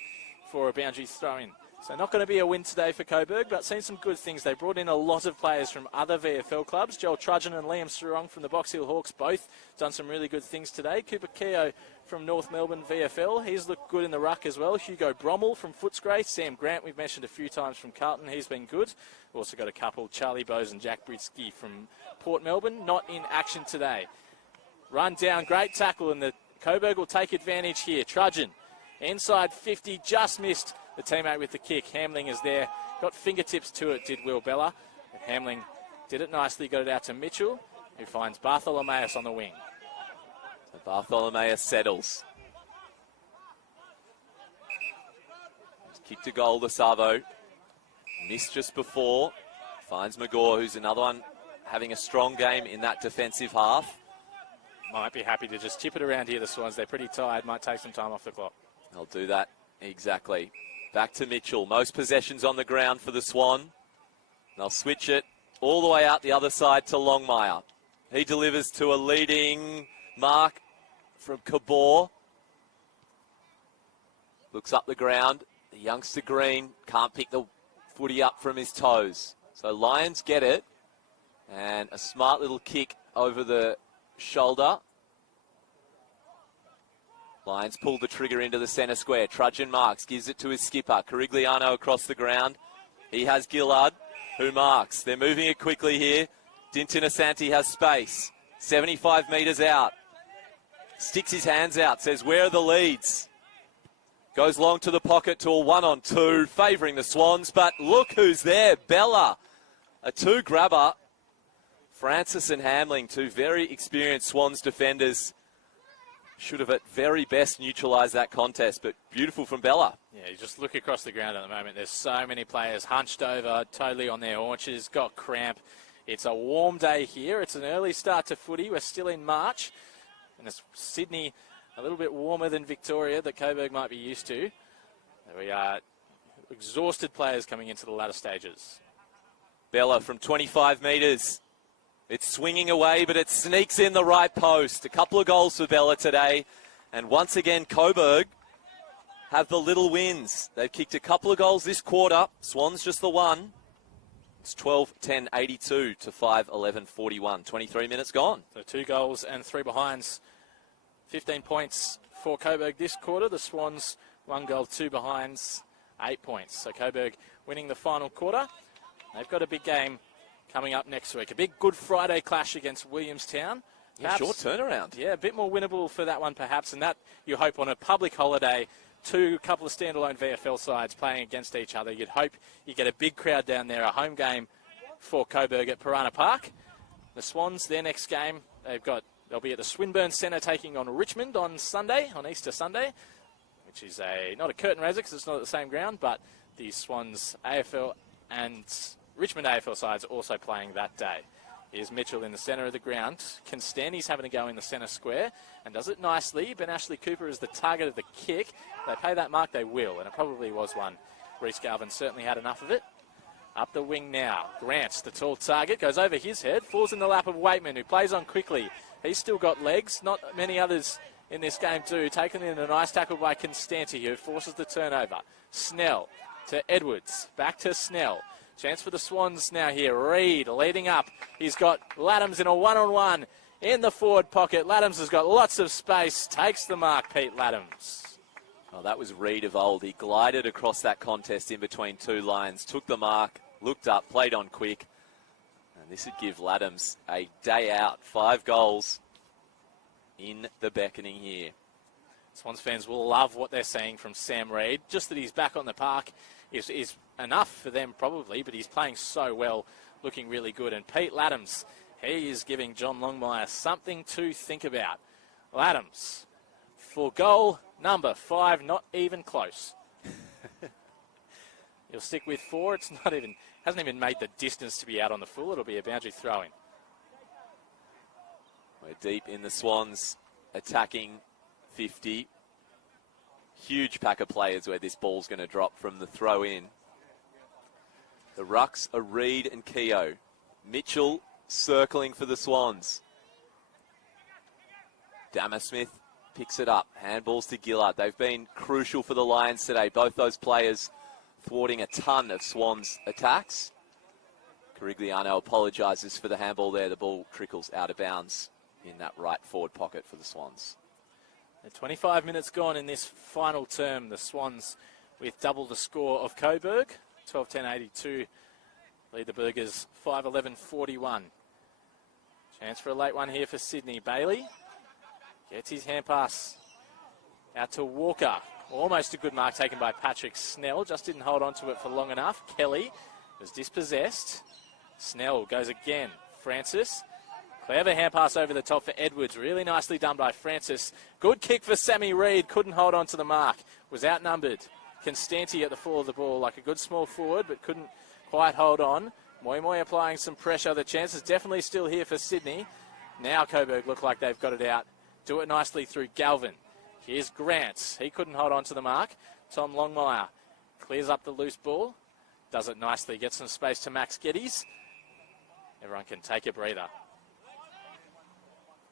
for a boundary throw-in. So not going to be a win today for Coburg, but seen some good things. They brought in a lot of players from other VFL clubs. Joel Trudgeon and Liam Sarong from the Box Hill Hawks both done some really good things today. Cooper Keogh from North Melbourne VFL. He's looked good in the ruck as well. Hugo Brommel from Footscray. Sam Grant, we've mentioned a few times from Carlton. He's been good. We've also got a couple, Charlie Bowes and Jack Britsky from Port Melbourne. Not in action today. Run down, great tackle, and the Coburg will take advantage here. Trudgeon, inside 50, just missed the teammate with the kick. Hamling is there. Got fingertips to it, did Will Bella. And Hamling did it nicely, got it out to Mitchell. who finds Bartholomeus on the wing. So Bartholomeus settles. Kick to goal to Savo. Missed just before. Finds Magor, who's another one having a strong game in that defensive half. Might be happy to just tip it around here, the Swans. They're pretty tired. Might take some time off the clock. They'll do that. Exactly. Back to Mitchell. Most possessions on the ground for the Swan. They'll switch it all the way out the other side to Longmire. He delivers to a leading mark from Coburg. Looks up the ground. The youngster Green can't pick the footy up from his toes. So Lions get it. And a smart little kick over the shoulder. Lions pull the trigger into the centre square. Trudgeon marks, gives it to his skipper. Carigliano across the ground. He has Gillard, who marks. They're moving it quickly here. Dinton Asante has space. 75 metres out. Sticks his hands out, says, where are the leads? Goes long to the pocket to a 1-on-2, favouring the Swans. But look who's there, Bella. A two grabber. Francis and Hamling, two very experienced Swans defenders. Should have at very best neutralised that contest, but beautiful from Bella. Yeah, you just look across the ground at the moment. There's so many players hunched over, totally on their haunches, got cramp. It's a warm day here. It's an early start to footy. We're still in March. And it's Sydney a little bit warmer than Victoria that Coburg might be used to. We are exhausted players coming into the latter stages. Bella from 25 metres. It's swinging away, but it sneaks in the right post. A couple of goals for Bella today. And once again, Coburg have the little wins. They've kicked a couple of goals this quarter. Swans just the one. It's 12-10-82 to 5-11-41. 23 minutes gone. So 2 goals and 3 behinds. 15 points for Coburg this quarter. The Swans, 1 goal, 2 behinds, 8 points. So Coburg winning the final quarter. They've got a big game coming up next week. A big Good Friday clash against Williamstown. Yeah, short turnaround. Yeah, a bit more winnable for that one perhaps, and that you hope on a public holiday. Couple of standalone VFL sides playing against each other. You'd hope you get a big crowd down there, a home game for Coburg at Piranha Park. The Swans, their next game, they'll be at the Swinburne Centre taking on Richmond on Sunday, on Easter Sunday, which is not a curtain raiser because it's not at the same ground, but the Swans AFL and Richmond AFL sides are also playing that day. Here's Mitchell in the centre of the ground. Constanti's having a go in the centre square and does it nicely. Ben Ashley Cooper is the target of the kick. If they pay that mark, they will, and it probably was one. Reece Galvin certainly had enough of it. Up the wing now. Grant, the tall target, goes over his head, falls in the lap of Waitman, who plays on quickly. He's still got legs. Not many others in this game do. Taken in a nice tackle by Constanti, who forces the turnover. Snell to Edwards. Back to Snell. Chance for the Swans now here. Reid leading up. He's got Laddams in a one-on-one in the forward pocket. Laddams has got lots of space. Takes the mark, Pete Laddams. Oh, that was Reid of old. He glided across that contest in between two lines, took the mark, looked up, played on quick. And this would give Laddams a day out. 5 goals in the beckoning here. Swans fans will love what they're seeing from Sam Reid. Just that he's back on the park is enough for them probably, but he's playing so well, looking really good. And Pete Laddams, he is giving John Longmire something to think about. Laddams for goal number 5, not even close. He'll stick with 4. It's hasn't even made the distance to be out on the full. It'll be a boundary throw-in. We're deep in the Swans attacking 50. Huge pack of players where this ball's going to drop from the throw-in. The rucks are Reid and Keogh. Mitchell circling for the Swans. Damersmith picks it up. Handballs to Gillard. They've been crucial for the Lions today. Both those players thwarting a ton of Swans attacks. Carigliano apologises for the handball there. The ball trickles out of bounds in that right forward pocket for the Swans. 25 minutes gone in this final term. The Swans with double the score of Coburg. 12-10-82. Lead the Burgers 5-11-41. Chance for a late one here for Sydney. Bailey gets his hand pass out to Walker. Almost a good mark taken by Patrick Snell. Just didn't hold on to it for long enough. Kelly was dispossessed. Snell goes again. Francis Clever hand pass over the top for Edwards. Really nicely done by Francis. Good kick for Sammy Reid. Couldn't hold on to the mark. Was outnumbered. Constanti at the fall of the ball like a good small forward, but couldn't quite hold on. Moi applying some pressure. The chance is definitely still here for Sydney. Now Coburg look like they've got it out. Do it nicely through Galvin. Here's Grant. He couldn't hold on to the mark. Tom Longmire clears up the loose ball. Does it nicely. Gets some space to Max Geddes. Everyone can take a breather.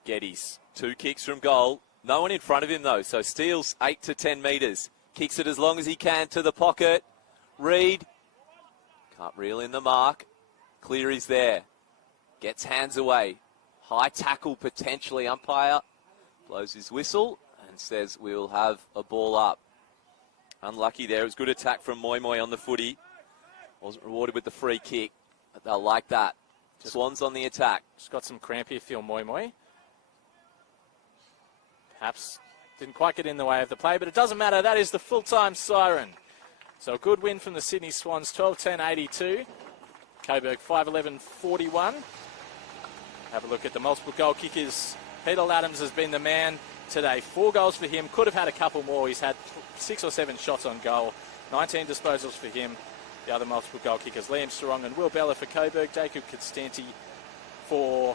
Geddes, 2 kicks from goal. No one in front of him, though, so steals 8 to 10 metres. Kicks it as long as he can to the pocket. Reid can't reel in the mark. Cleary's there. Gets hands away. High tackle potentially. Umpire blows his whistle and says we'll have a ball up. Unlucky there. It was good attack from Moi on the footy. Wasn't rewarded with the free kick, but they'll like that. Swans on the attack. Just got some cramp here, Phil Moi. Perhaps didn't quite get in the way of the play, but it doesn't matter. That is the full-time siren. So a good win from the Sydney Swans, 12-10-82. Coburg 5-11-41. Have a look at the multiple goal kickers. Peter Laddams has been the man today. 4 goals for him. Could have had a couple more. He's had 6 or 7 shots on goal. 19 disposals for him. The other multiple goal kickers, Liam Sarong and Will Bella for Coburg. Jacob Constanti for